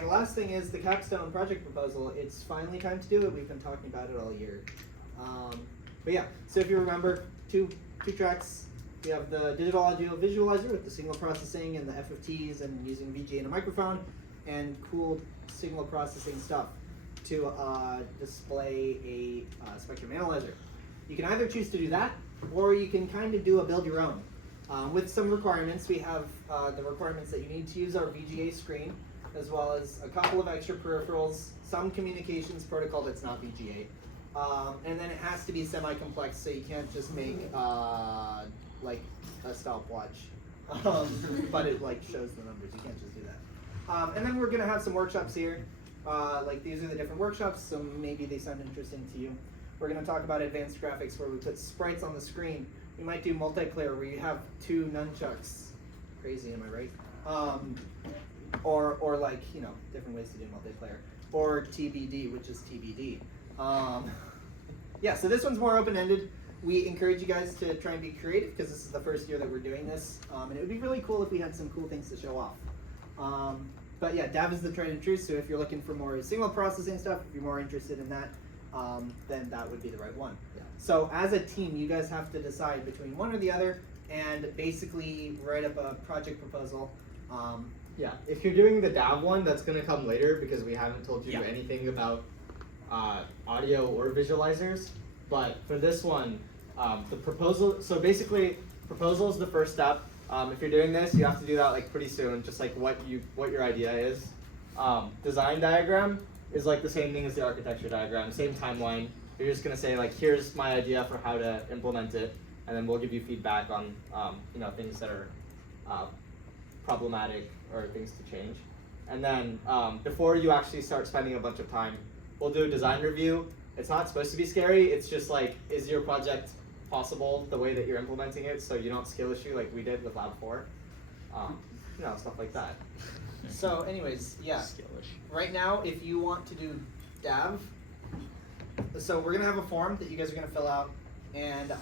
the last thing is the capstone project proposal. It's finally time to do it. We've been talking about it all year. But yeah, so if you remember, two tracks. We have the digital audio visualizer with the signal processing and the FFTs and using VGA and a microphone, and cool signal processing stuff to display a spectrum analyzer. You can either choose to do that, or you can kind of do a build your own. With some requirements, we have the requirements that you need to use our VGA screen, as well as a couple of extra peripherals, some communications protocol that's not VGA, and then it has to be semi-complex, so you can't just make like a stopwatch, but it like shows the numbers. You can't just do that. And then we're gonna have some workshops here. Like these are the different workshops, so maybe they sound interesting to you. We're gonna talk about advanced graphics where we put sprites on the screen. We might do multiplayer where you have 2 nunchucks. Crazy, am I right? Or like, you know, different ways to do multiplayer. Or TBD, which is TBD. Yeah, so this one's more open-ended. We encourage you guys to try and be creative because this is the first year that we're doing this. And it would be really cool if we had some cool things to show off. But yeah, DAV is the tried and true, so if you're looking for more signal processing stuff, if you're more interested in that, then that would be the right one. Yeah. So as a team, you guys have to decide between one or the other and basically write up a project proposal. Yeah, if you're doing the DAV one, that's going to come later because we haven't told you Yeah. anything about audio or visualizers. But for this one, the proposal, so basically proposal is the first step. If you're doing this, you have to do that like pretty soon, just like what your idea is. Design diagram is like the same thing as the architecture diagram, same timeline. You're just gonna say like, here's my idea for how to implement it, and then we'll give you feedback on you know, things that are problematic or things to change. And then before you actually start spending a bunch of time, we'll do a design review. It's not supposed to be scary. It's just like, is your project possible the way that you're implementing it, so you don't skill issue like we did with Lab 4? You know, stuff like that. So anyways, yeah. Right now, if you want to do DAV, so we're gonna have a form that you guys are gonna fill out, and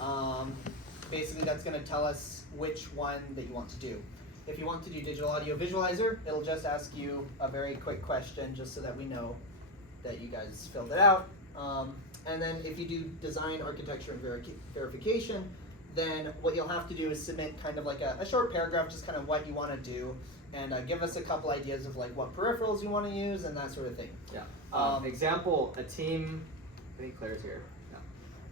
basically that's gonna tell us which one that you want to do. If you want to do digital audio visualizer, it'll just ask you a very quick question just so that we know that you guys filled it out. And then if you do design, architecture, and verification, then what you'll have to do is submit kind of like a short paragraph, just kind of what you want to do, and give us a couple ideas of like what peripherals you want to use and that sort of thing. Yeah. Example, a team, I think Claire's here.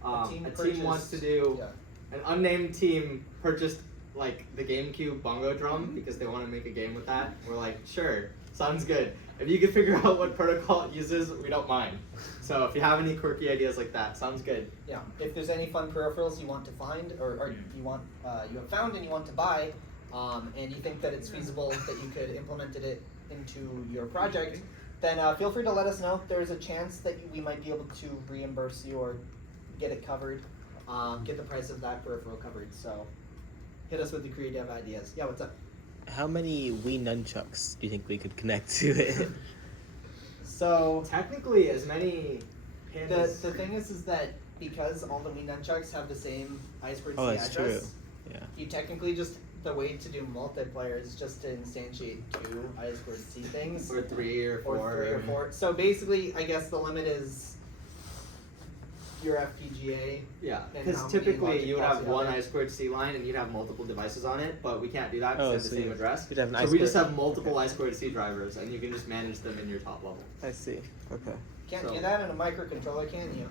Yeah. A team wants to do, yeah. an unnamed team purchased like the GameCube bongo drum because they want to make a game with that. We're like, sure, sounds good. If you can figure out what protocol it uses, we don't mind. So if you have any quirky ideas like that, sounds good. Yeah. If there's any fun peripherals you want to find, or you want you have found and you want to buy, and you think that it's feasible that you could implement it into your project, then feel free to let us know. There's a chance that we might be able to reimburse you or get it covered, get the price of that peripheral covered. So hit us with the creative ideas. Yeah, what's up? how many Wii nunchucks do you think we could connect to it? So Technically, as many pins. the thing is that because all the Wii nunchucks have the same I2C Oh, that's address, true. Yeah. you technically just, the way to do multiplayer is just to instantiate 2 I2C things. Or 3 or 4. Or 3 or 4. So basically, I guess the limit is your FPGA. Yeah, And because how many typically logic you would paths have you one have. I2C line and you'd have multiple devices on it, but we can't do that because Oh, they have the so same you- address. you'd have an So we just I2C. have multiple I2C drivers and you can just manage them in your top level. I see. Okay. Can't So- do that in a microcontroller, can you?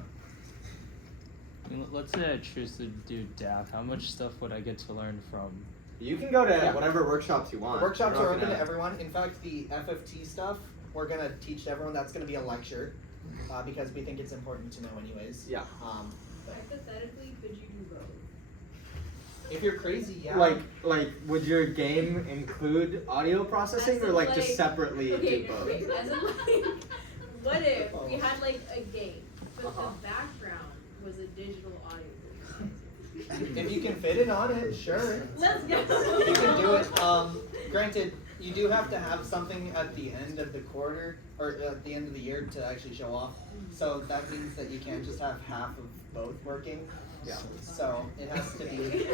I mean, let's say I choose to do DAV. How much stuff would I get to learn from? You can go to Yeah. whatever workshops you want. The workshops We're not are open gonna- to everyone. In fact, the FFT stuff, we're gonna teach to everyone. That's gonna be a lecture, because we think it's important to know anyways. Yeah. But Hypothetically, could you do both? if you're crazy, yeah. Like, would your game include audio processing As or in, like just like- separately Okay, do no, both? wait, as in like, what if we had like a game, but Uh-huh. the background was a digital audio visualizer? If you can fit it on it, sure. Let's go. You can do it. Granted, you do have to have something at the end of the quarter or at the end of the year to actually show off. So that means that you can't just have half of both working. Yeah. So it has to be.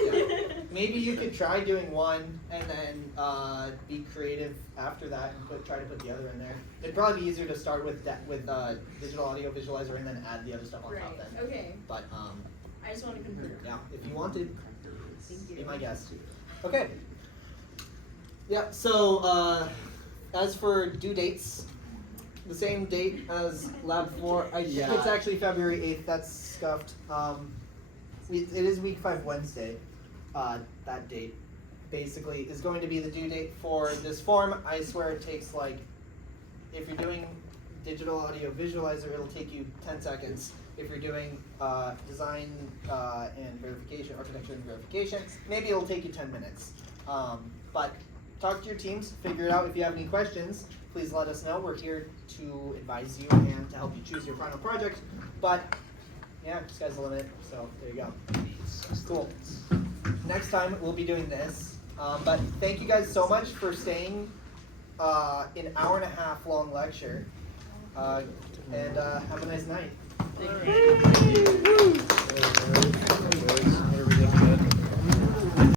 Yeah. Maybe you could try doing one and then be creative after that and try to put the other in there. It'd probably be easier to start with that with digital audio visualizer and then add the other stuff on top Right, then. okay, But I just want to confirm. yeah, if you wanted, Thank you. be my guest. Okay. Yeah, so as for due dates, the same date as Lab 4. I think it's Yeah. actually February 8th. That's scuffed. It is week 5 Wednesday. That date basically is going to be the due date for this form. I swear it takes like, if you're doing digital audio visualizer, it'll take you 10 seconds. If you're doing design and verification, architecture and verification, maybe it'll take you 10 minutes. But talk to your teams, figure it out. If you have any questions, please let us know. We're here to advise you and to help you choose your final project. But yeah, sky's the limit, so there you go. Cool. Next time we'll be doing this. But thank you guys so much for staying an hour and a half long lecture. And have a nice night. Thank you.